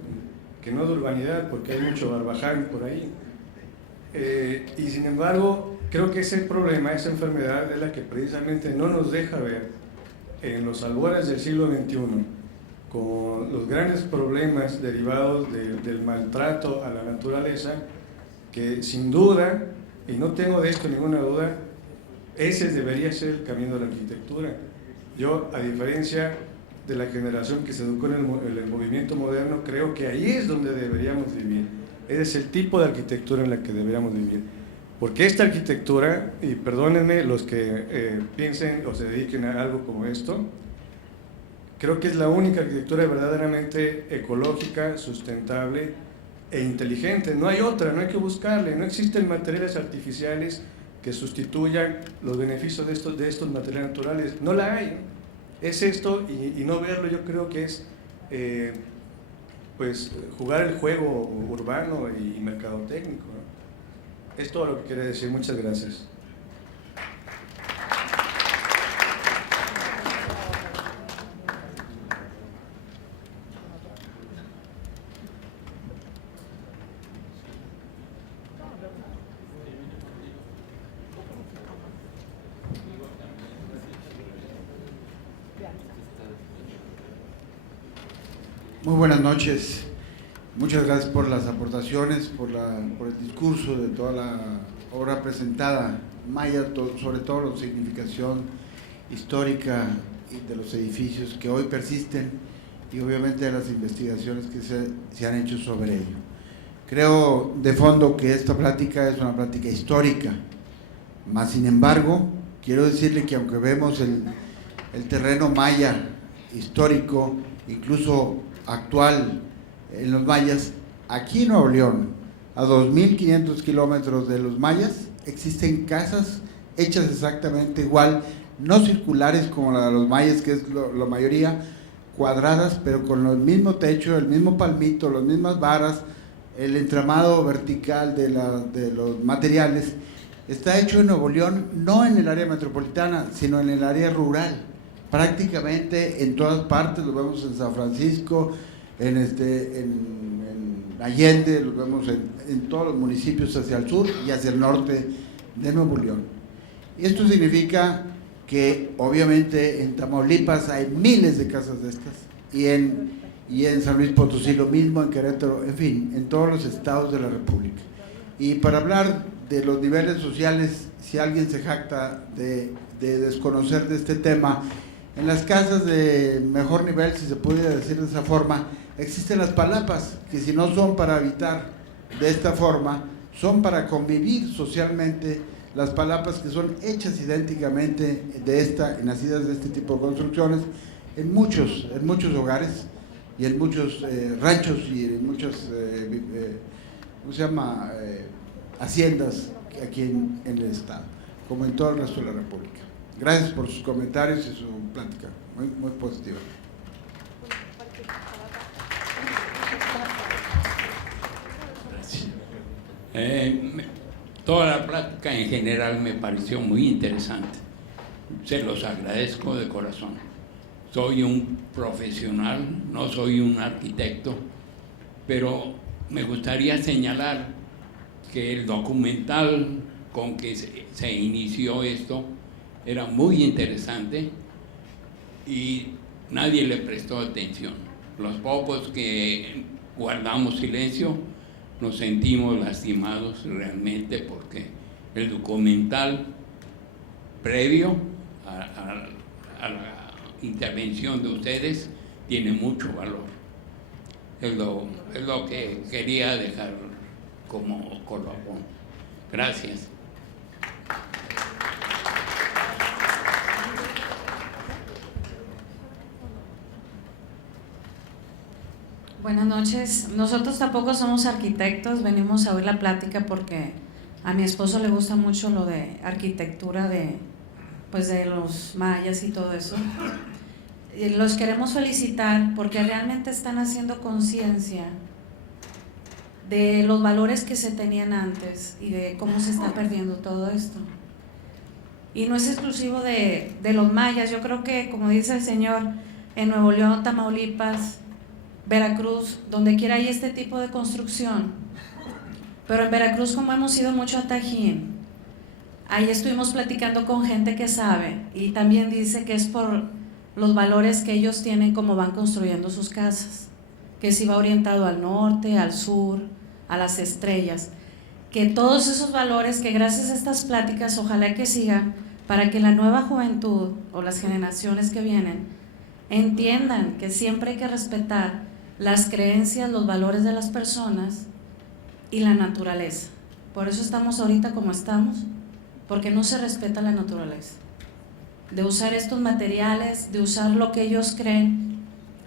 que no de urbanidad, porque hay mucho barbaján por ahí. Y sin embargo, creo que ese problema, esa enfermedad es la que precisamente no nos deja ver en los albores del siglo XXI, con los grandes problemas derivados del maltrato a la naturaleza, que sin duda, y no tengo de esto ninguna duda, ese debería ser el camino de la arquitectura. Yo, a diferencia de la generación que se educó en el movimiento moderno, creo que ahí es donde deberíamos vivir. Ese es el tipo de arquitectura en la que deberíamos vivir. Porque esta arquitectura, y perdónenme los que piensen o se dediquen a algo como esto, creo que es la única arquitectura verdaderamente ecológica, sustentable e inteligente. No hay otra, no hay que buscarle, no existen materiales artificiales que sustituyan los beneficios de estos materiales naturales. No la hay. Es esto, y no verlo, yo creo que es pues jugar el juego urbano y mercadotécnico, ¿no? Es todo lo que quería decir. Muchas gracias. Muy buenas noches. Muchas gracias por las aportaciones, por el discurso de toda la obra presentada, maya, sobre todo la significación histórica de los edificios que hoy persisten y obviamente de las investigaciones que se han hecho sobre ello. Creo de fondo que esta plática es una plática histórica, más sin embargo, quiero decirle que aunque vemos el terreno maya histórico, incluso actual en los mayas, aquí en Nuevo León, a 2.500 kilómetros de los mayas, existen casas hechas exactamente igual, no circulares como la de los mayas, que es la mayoría, cuadradas, pero con el mismo techo, el mismo palmito, las mismas varas, el entramado vertical de los materiales. Está hecho en Nuevo León, no en el área metropolitana, sino en el área rural. Prácticamente en todas partes, lo vemos en San Francisco, en Allende, lo vemos en todos los municipios hacia el sur y hacia el norte de Nuevo León. Esto significa que obviamente en Tamaulipas hay miles de casas de estas, y en San Luis Potosí lo mismo, en Querétaro, en fin, en todos los estados de la República. Y para hablar de los niveles sociales, si alguien se jacta de desconocer de este tema, en las casas de mejor nivel, si se pudiera decir de esa forma, existen las palapas, que si no son para habitar de esta forma, son para convivir socialmente. Las palapas que son hechas idénticamente nacidas de este tipo de construcciones en muchos hogares y en muchos ranchos y en muchas haciendas aquí en el estado, como en todo el resto de la República. Gracias por sus comentarios y su plática, muy positiva. Toda la plática en general me pareció muy interesante. Se los agradezco de corazón. Soy un profesional, no soy un arquitecto, pero me gustaría señalar que el documental con que se inició esto era muy interesante y nadie le prestó atención. Los pocos que guardamos silencio nos sentimos lastimados realmente, porque el documental previo a la intervención de ustedes tiene mucho valor. Es lo que quería dejar como colofón. Gracias. Buenas noches. Nosotros tampoco somos arquitectos, venimos a oír la plática porque a mi esposo le gusta mucho lo de arquitectura de los mayas y todo eso. Y los queremos felicitar porque realmente están haciendo conciencia de los valores que se tenían antes y de cómo se está perdiendo todo esto. Y no es exclusivo de los mayas, yo creo que, como dice el señor, en Nuevo León, Tamaulipas, Veracruz, donde quiera hay este tipo de construcción. Pero en Veracruz, como hemos ido mucho a Tajín, ahí estuvimos platicando con gente que sabe y también dice que es por los valores que ellos tienen como van construyendo sus casas, que si va orientado al norte, al sur, a las estrellas, que todos esos valores que gracias a estas pláticas ojalá que sigan para que la nueva juventud o las generaciones que vienen entiendan que siempre hay que respetar las creencias, los valores de las personas y la naturaleza. Por eso estamos ahorita como estamos, porque no se respeta la naturaleza. De usar estos materiales, de usar lo que ellos creen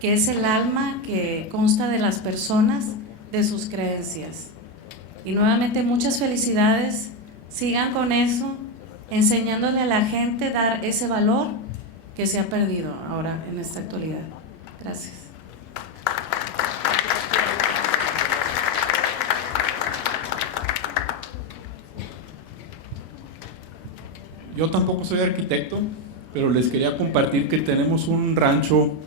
que es el alma que consta de las personas, de sus creencias. Y nuevamente muchas felicidades, sigan con eso, enseñándole a la gente dar ese valor que se ha perdido ahora en esta actualidad. Gracias. Yo tampoco soy arquitecto, pero les quería compartir que tenemos un rancho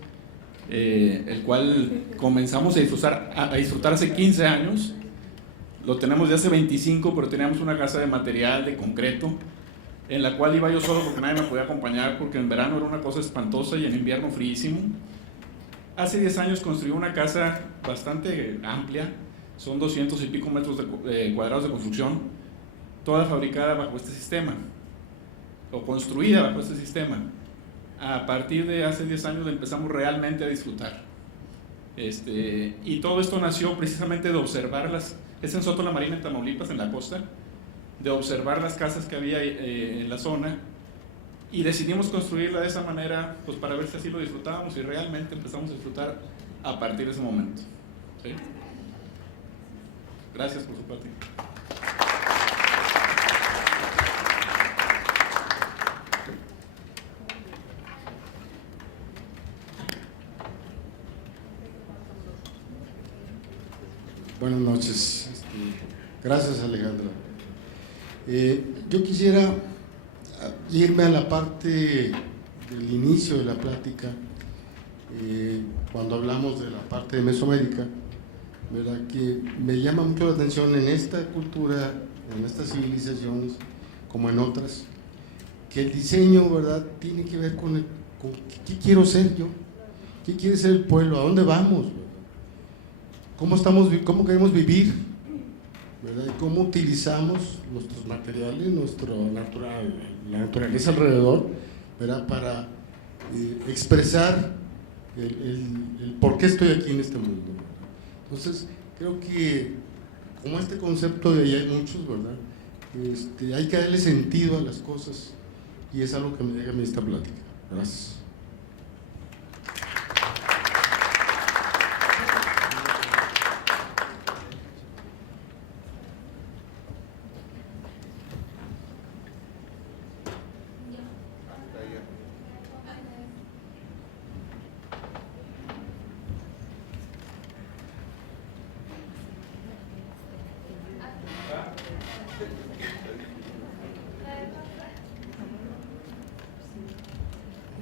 el cual comenzamos a disfrutar hace 15 años. Lo tenemos de hace 25, pero teníamos una casa de material, de concreto, en la cual iba yo solo porque nadie me podía acompañar, porque en verano era una cosa espantosa y en invierno fríísimo. Hace 10 años construí una casa bastante amplia, son 200 y pico metros cuadrados de construcción, toda fabricada bajo este sistema, o construida bajo este sistema. A partir de hace 10 años empezamos realmente a disfrutar. Y todo esto nació precisamente de observar es en Soto la Marina, en Tamaulipas, en la costa, de observar las casas que había en la zona, y decidimos construirla de esa manera, pues para ver si así lo disfrutábamos, y realmente empezamos a disfrutar a partir de ese momento. ¿Sí? Gracias por su plática. Buenas noches. Gracias, Alejandra. Yo quisiera irme a la parte del inicio de la plática, cuando hablamos de la parte de Mesoamérica, ¿verdad? Que me llama mucho la atención en esta cultura, en estas civilizaciones, como en otras, que el diseño, ¿verdad?, tiene que ver con qué quiero ser yo, qué quiere ser el pueblo, a dónde vamos, ¿verdad? ¿Cómo queremos vivir? ¿Verdad? Y cómo utilizamos nuestros materiales, la naturaleza alrededor, ¿verdad?, para expresar el por qué estoy aquí en este mundo. Entonces, creo que como este concepto de ahí hay muchos, ¿verdad?, hay que darle sentido a las cosas, y es algo que me llega a mí esta plática. Gracias.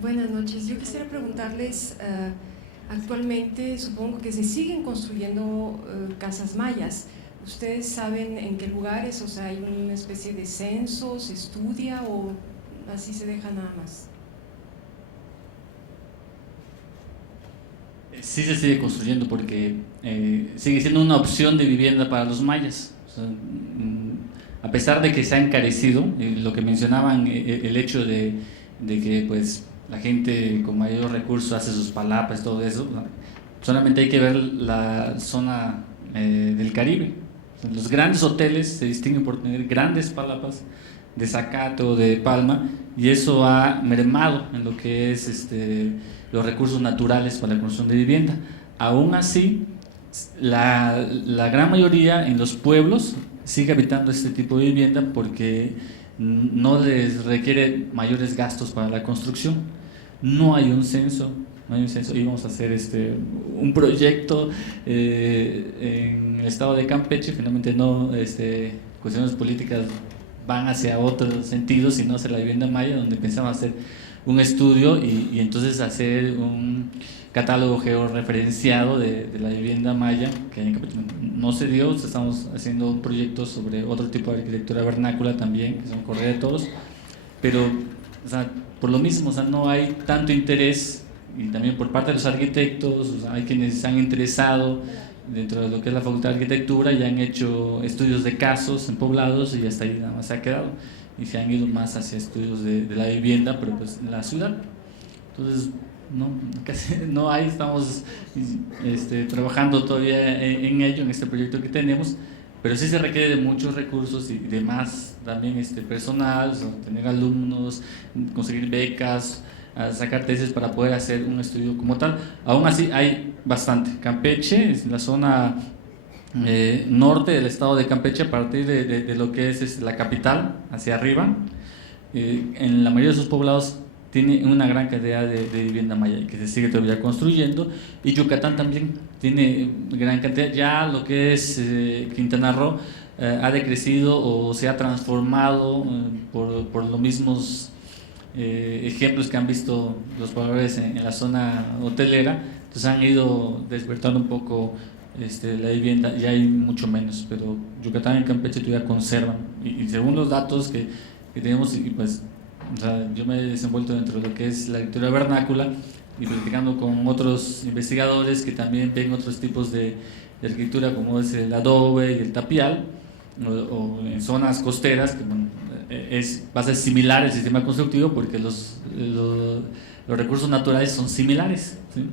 Buenas noches. Yo quisiera preguntarles, actualmente supongo que se siguen construyendo casas mayas. ¿Ustedes saben en qué lugares? O sea, ¿hay una especie de censo, se estudia o así se deja nada más? Sí se sigue construyendo porque sigue siendo una opción de vivienda para los mayas. O sea, a pesar de que se ha encarecido, lo que mencionaban, el hecho de que pues la gente con mayor recursos hace sus palapas, todo eso, ¿no? Solamente hay que ver la zona del Caribe. Los grandes hoteles se distinguen por tener grandes palapas de zacate o de palma, y eso ha mermado en lo que es los recursos naturales para la construcción de vivienda. Aún así, la gran mayoría en los pueblos sigue habitando este tipo de vivienda porque no les requiere mayores gastos para la construcción. No hay un censo, íbamos a hacer un proyecto en el estado de Campeche, finalmente no, cuestiones políticas van hacia otro sentido, sino hacia la vivienda maya, donde pensamos hacer un estudio y entonces hacer un catálogo georreferenciado de la vivienda maya, que en Campeche no se dio. Estamos haciendo proyectos sobre otro tipo de arquitectura vernácula también, que son Correa de Toros, pero o sea, por lo mismo, o sea, no hay tanto interés, y también por parte de los arquitectos, o sea, hay quienes se han interesado dentro de lo que es la Facultad de Arquitectura y han hecho estudios de casos en poblados, y hasta ahí nada más se ha quedado, y se han ido más hacia estudios de la vivienda, pero pues en la ciudad. Entonces no, casi no hay, estamos trabajando todavía en ello, en este proyecto que tenemos, pero sí se requiere de muchos recursos y de más también personal, o sea, tener alumnos, conseguir becas, sacar tesis para poder hacer un estudio como tal. Aún así hay bastante. Campeche es la zona norte del estado de Campeche, a partir de lo que es la capital hacia arriba, en la mayoría de sus poblados tiene una gran cantidad de vivienda maya que se sigue todavía construyendo, y Yucatán también tiene gran cantidad. Ya lo que es Quintana Roo ha decrecido o se ha transformado por los mismos ejemplos que han visto los pobladores en la zona hotelera. Entonces han ido despertando un poco la vivienda, ya hay mucho menos, pero Yucatán y Campeche todavía conservan, y según los datos que tenemos, y pues o sea, yo me he desenvuelto dentro de lo que es la arquitectura vernácula y platicando con otros investigadores que también ven otros tipos de arquitectura, como es el adobe y el tapial, o en zonas costeras, que bueno, va a ser similar el sistema constructivo porque los recursos naturales son similares, ¿sí?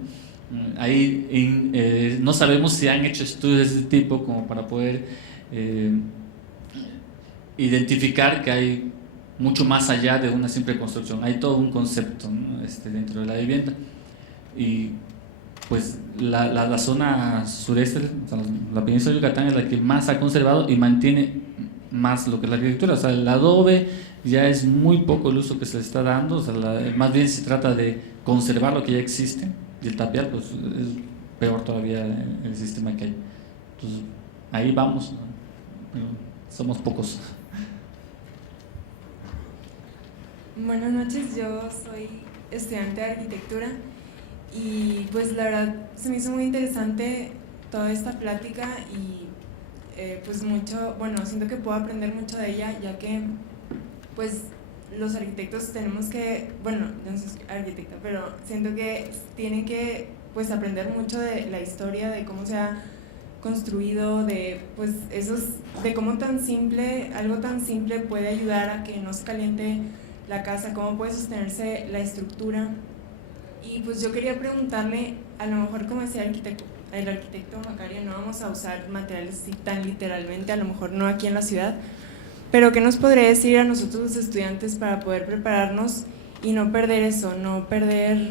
Ahí no sabemos si han hecho estudios de este tipo como para poder identificar que hay mucho más allá de una simple construcción. Hay todo un concepto, ¿no? Dentro de la vivienda. Y pues la zona sureste, o sea, la península de Yucatán, es la que más ha conservado y mantiene más lo que es la arquitectura. O sea, el adobe ya es muy poco el uso que se le está dando, o sea, más bien se trata de conservar lo que ya existe, y el tapial pues es peor todavía el sistema que hay. Entonces ahí vamos, ¿no? Pero somos pocos. Buenas noches, yo soy estudiante de arquitectura y pues la verdad se me hizo muy interesante toda esta plática y pues siento que puedo aprender mucho de ella, ya que pues los arquitectos tenemos que, yo no soy arquitecta, pero siento que tienen que pues aprender mucho de la historia, de cómo se ha construido, de pues de cómo algo tan simple puede ayudar a que no se caliente la casa, cómo puede sostenerse la estructura. Y pues yo quería preguntarle, a lo mejor como decía el arquitecto Macario, no vamos a usar materiales así tan literalmente, a lo mejor no aquí en la ciudad, pero ¿qué nos podría decir a nosotros los estudiantes para poder prepararnos y no perder eso, no perder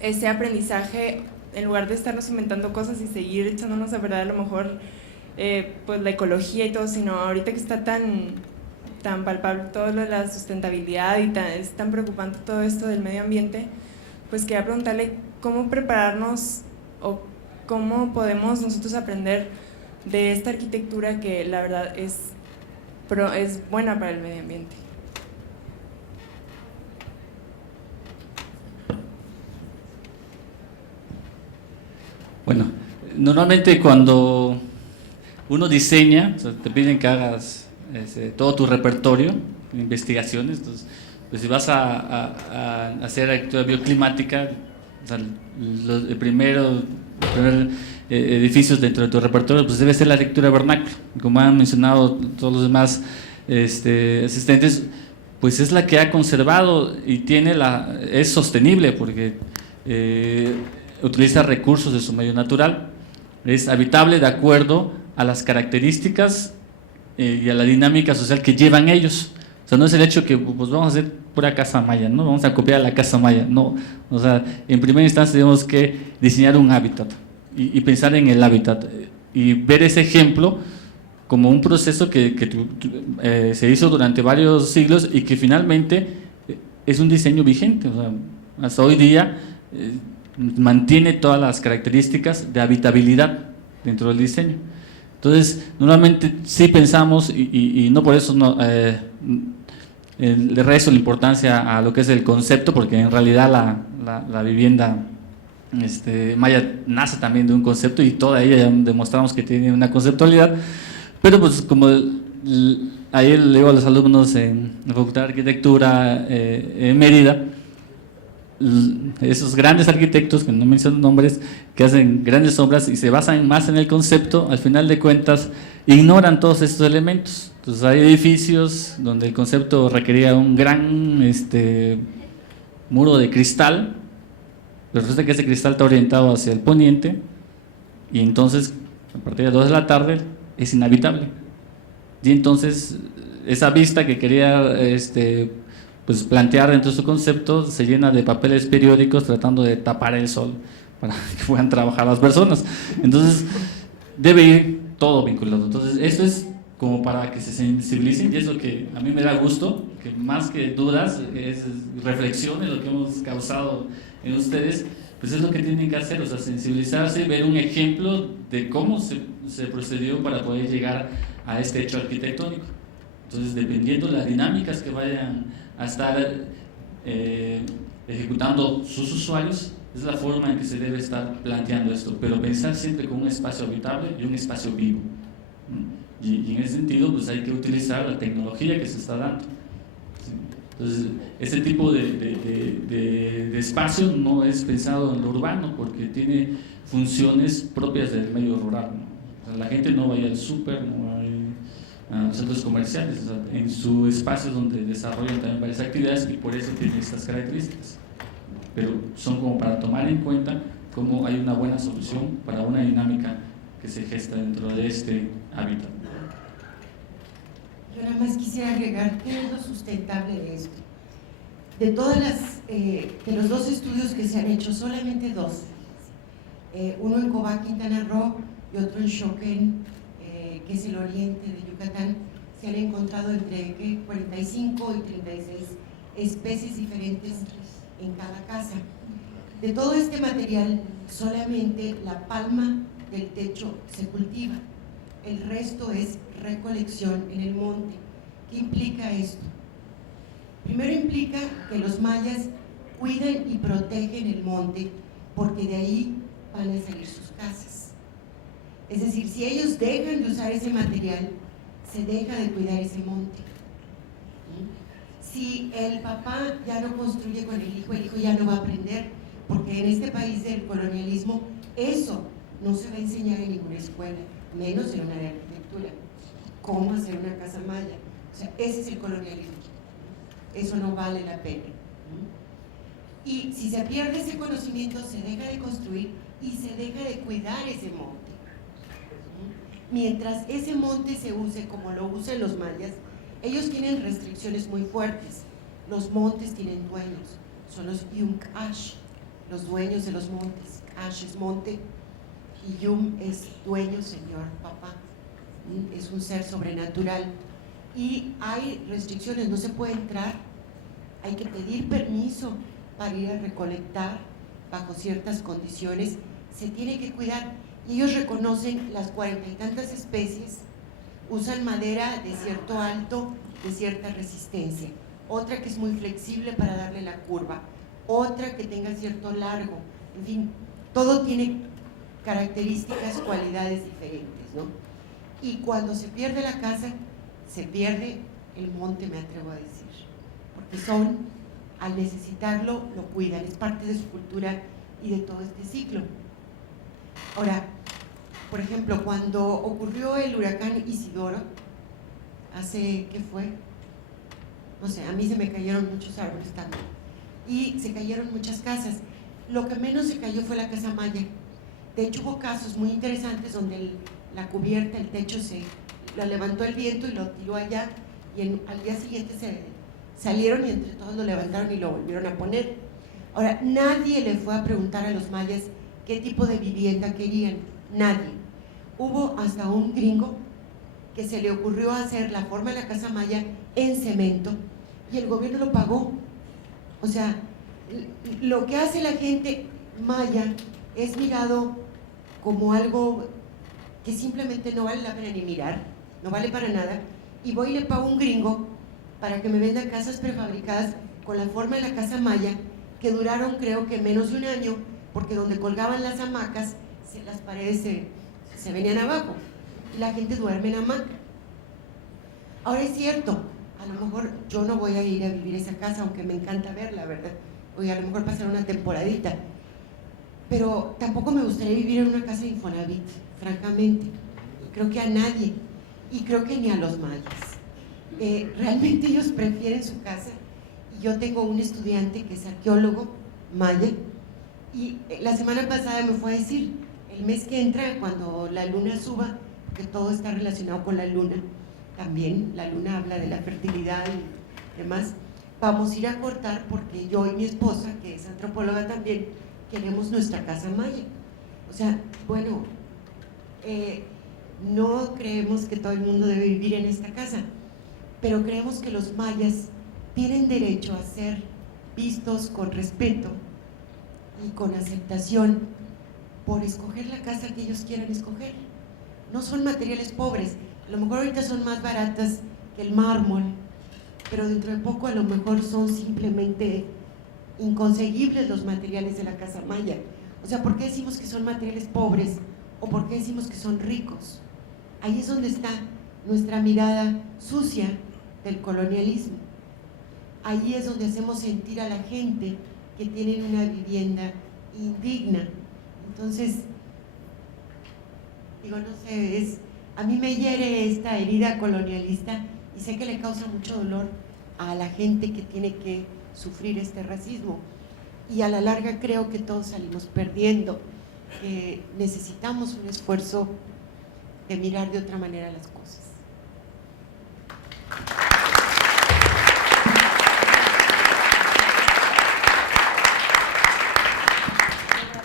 ese aprendizaje, en lugar de estarnos inventando cosas y seguir echándonos a perder a lo mejor pues la ecología y todo, sino ahorita que está tan palpable todo lo de la sustentabilidad y es tan preocupante todo esto del medio ambiente, pues quería preguntarle cómo prepararnos o cómo podemos nosotros aprender de esta arquitectura que la verdad es buena para el medio ambiente. Bueno, normalmente cuando uno diseña, o sea, te piden que hagas todo tu repertorio de investigaciones. Entonces, pues si vas a hacer arquitectura bioclimática, o sea, el primer edificios dentro de tu repertorio, pues debe ser la arquitectura vernácula. Como han mencionado todos los demás asistentes, pues es la que ha conservado y es sostenible porque utiliza recursos de su medio natural, es habitable de acuerdo a las características y a la dinámica social que llevan ellos. O sea, no es el hecho que pues vamos a hacer pura casa maya, ¿no? Vamos a copiar la casa maya, no. O sea, en primera instancia tenemos que diseñar un hábitat y pensar en el hábitat y ver ese ejemplo como un proceso que se hizo durante varios siglos y que finalmente es un diseño vigente. O sea, hasta hoy día mantiene todas las características de habitabilidad dentro del diseño. Entonces, normalmente sí pensamos, y no por eso le resto la importancia a lo que es el concepto, porque en realidad la vivienda maya nace también de un concepto y toda ella ya demostramos que tiene una conceptualidad, pero pues como ayer le digo a los alumnos en la Facultad de Arquitectura en Mérida, esos grandes arquitectos, que no menciono nombres, que hacen grandes obras y se basan más en el concepto, al final de cuentas ignoran todos estos elementos. Entonces hay edificios donde el concepto requería un gran muro de cristal, pero resulta que ese cristal está orientado hacia el poniente y entonces a partir de las 2 de la tarde es inhabitable. Y entonces esa vista que quería pues plantear dentro de su concepto se llena de papeles periódicos tratando de tapar el sol para que puedan trabajar las personas. Entonces debe ir todo vinculado. Entonces eso es como para que se sensibilicen, y es lo que a mí me da gusto, que más que dudas es reflexiones, lo que hemos causado en ustedes, pues es lo que tienen que hacer, o sea, sensibilizarse, ver un ejemplo de cómo se procedió para poder llegar a este hecho arquitectónico. Entonces, dependiendo de las dinámicas que vayan a estar ejecutando sus usuarios, es la forma en que se debe estar planteando esto, pero pensar siempre con un espacio habitable y un espacio vivo. Y en ese sentido, pues hay que utilizar la tecnología que se está dando. Entonces, ese tipo de espacio no es pensado en lo urbano porque tiene funciones propias del medio rural, ¿no? O sea, la gente no va a ir al súper, no va a ir centros comerciales, o sea, en su espacio donde desarrollan también varias actividades y por eso tienen estas características. Pero son como para tomar en cuenta cómo hay una buena solución para una dinámica que se gesta dentro de este hábitat. Yo nada más quisiera agregar qué es lo sustentable de esto. De todas de los 2 estudios que se han hecho, solamente 2, uno en Cobá, Quintana Roo, y otro en Xoquén, que es el oriente de Yucatán, se han encontrado entre 45 y 36 especies diferentes en cada casa. De todo este material, solamente la palma del techo se cultiva, el resto es recolección en el monte. ¿Qué implica esto? Primero implica que los mayas cuidan y protegen el monte, porque de ahí van a salir sus casas. Es decir, si ellos dejan de usar ese material, se deja de cuidar ese monte. Si el papá ya no construye con el hijo ya no va a aprender, porque en este país del colonialismo eso no se va a enseñar en ninguna escuela, menos en una de arquitectura. Cómo hacer una casa maya. O sea, ese es el colonialismo. Eso no vale la pena. Y si se pierde ese conocimiento, se deja de construir y se deja de cuidar ese monte. Mientras ese monte se use como lo usan los mayas, ellos tienen restricciones muy fuertes. Los montes tienen dueños, son los Yum Ash, los dueños de los montes. Ash es monte y Yum es dueño, señor, papá. Es un ser sobrenatural. Y hay restricciones, no se puede entrar, hay que pedir permiso para ir a recolectar bajo ciertas condiciones, se tiene que cuidar. Y ellos reconocen las 40 y tantas especies, usan madera de cierto alto, de cierta resistencia, otra que es muy flexible para darle la curva, otra que tenga cierto largo, en fin, todo tiene características, cualidades diferentes, ¿no? Y cuando se pierde la casa, se pierde el monte, me atrevo a decir, porque son, al necesitarlo, lo cuidan, es parte de su cultura y de todo este ciclo. Ahora, por ejemplo, cuando ocurrió el huracán Isidoro, ¿qué fue? No sé, a mí se me cayeron muchos árboles también, y se cayeron muchas casas. Lo que menos se cayó fue la casa maya. De hecho, hubo casos muy interesantes donde la cubierta, el techo, lo levantó el viento y lo tiró allá, y al día siguiente salieron y entre todos lo levantaron y lo volvieron a poner. Ahora, nadie le fue a preguntar a los mayas qué tipo de vivienda querían, nadie. Hubo hasta un gringo que se le ocurrió hacer la forma de la casa maya en cemento y el gobierno lo pagó. O sea, lo que hace la gente maya es mirado como algo que simplemente no vale la pena ni mirar, no vale para nada, y voy y le pago a un gringo para que me venda casas prefabricadas con la forma de la casa maya, que duraron creo que menos de un año, porque donde colgaban las hamacas, las paredes se venían abajo, y la gente duerme en hamaca. Ahora es cierto, a lo mejor yo no voy a ir a vivir esa casa, aunque me encanta verla, ¿verdad? Voy a lo mejor pasar una temporadita, pero tampoco me gustaría vivir en una casa de Infonavit, francamente. Creo que a nadie, y creo que ni a los mayas. Realmente ellos prefieren su casa, y yo tengo un estudiante que es arqueólogo maya, y la semana pasada me fue a decir, el mes que entra, cuando la luna suba, que todo está relacionado con la luna, también la luna habla de la fertilidad y demás, vamos a ir a cortar porque yo y mi esposa, que es antropóloga también, queremos nuestra casa maya. O sea, bueno, no creemos que todo el mundo debe vivir en esta casa, pero creemos que los mayas tienen derecho a ser vistos con respeto y con aceptación por escoger la casa que ellos quieran escoger. No son materiales pobres, a lo mejor ahorita son más baratas que el mármol, pero dentro de poco a lo mejor son simplemente inconseguibles los materiales de la casa maya. O sea, ¿por qué decimos que son materiales pobres o por qué decimos que son ricos? Ahí es donde está nuestra mirada sucia del colonialismo. Ahí es donde hacemos sentir a la gente que tienen una vivienda indigna. Entonces, digo, no sé, A mí me hiere esta herida colonialista y sé que le causa mucho dolor a la gente que tiene que sufrir este racismo. Y a la larga creo que todos salimos perdiendo, que necesitamos un esfuerzo de mirar de otra manera las cosas.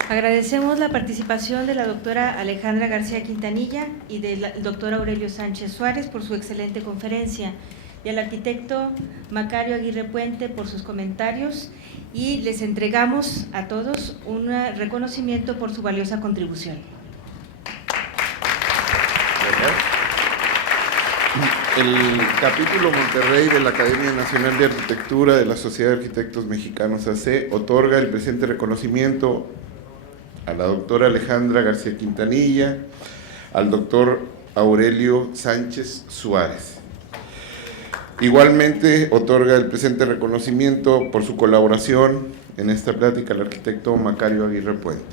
Agradecemos la participación de la doctora Alejandra García Quintanilla y del doctor Aurelio Sánchez Suárez por su excelente conferencia, y al arquitecto Macario Aguirre Puente por sus comentarios, y les entregamos a todos un reconocimiento por su valiosa contribución. El capítulo Monterrey de la Academia Nacional de Arquitectura de la Sociedad de Arquitectos Mexicanos AC otorga el presente reconocimiento a la doctora Alejandra García Quintanilla, al doctor Aurelio Sánchez Suárez. Igualmente otorga el presente reconocimiento por su colaboración en esta plática al arquitecto Macario Aguirre Puente.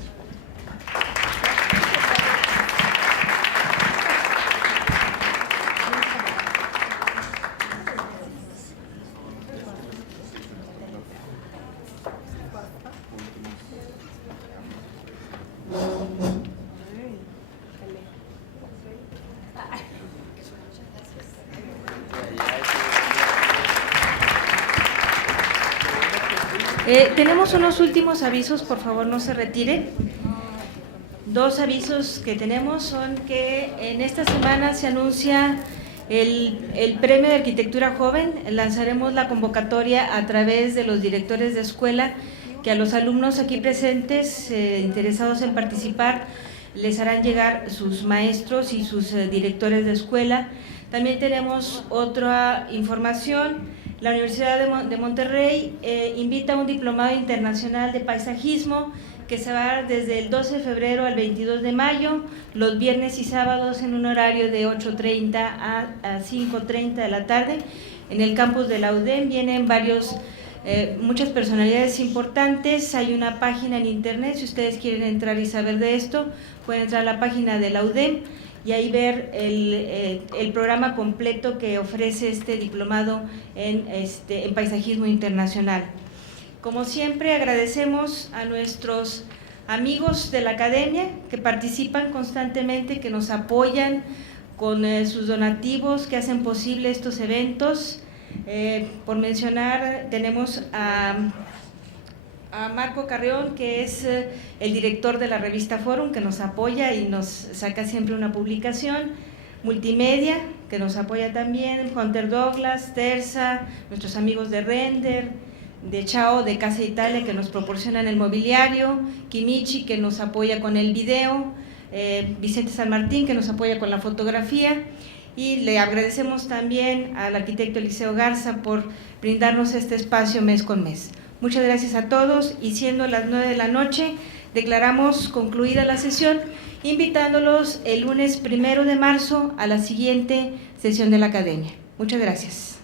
Tenemos unos últimos avisos, por favor no se retiren. Dos avisos que tenemos son que en esta semana se anuncia el Premio de Arquitectura Joven. Lanzaremos la convocatoria a través de los directores de escuela, que a los alumnos aquí presentes interesados en participar les harán llegar sus maestros y sus directores de escuela. También tenemos otra información. La Universidad de Monterrey invita a un diplomado internacional de paisajismo que se va a dar desde el 12 de febrero al 22 de mayo, los viernes y sábados en un horario de 8:30 a 5:30 de la tarde. En el campus de la UDEM vienen muchas personalidades importantes. Hay una página en internet, si ustedes quieren entrar y saber de esto, pueden entrar a la página de la UDEM y ahí ver el programa completo que ofrece este diplomado en paisajismo internacional. Como siempre, agradecemos a nuestros amigos de la academia que participan constantemente, que nos apoyan con sus donativos, que hacen posible estos eventos. Por mencionar, tenemos a Marco Carreón, que es el director de la revista Forum, que nos apoya y nos saca siempre una publicación. Multimedia, que nos apoya también, Hunter Douglas, Terza, nuestros amigos de Render, de Chao, de Casa Italia, que nos proporcionan el mobiliario, Kimichi, que nos apoya con el video, Vicente San Martín, que nos apoya con la fotografía, y le agradecemos también al arquitecto Eliseo Garza por brindarnos este espacio mes con mes. Muchas gracias a todos, y siendo las 9 de la noche, declaramos concluida la sesión, invitándolos el lunes 1 de marzo a la siguiente sesión de la Academia. Muchas gracias.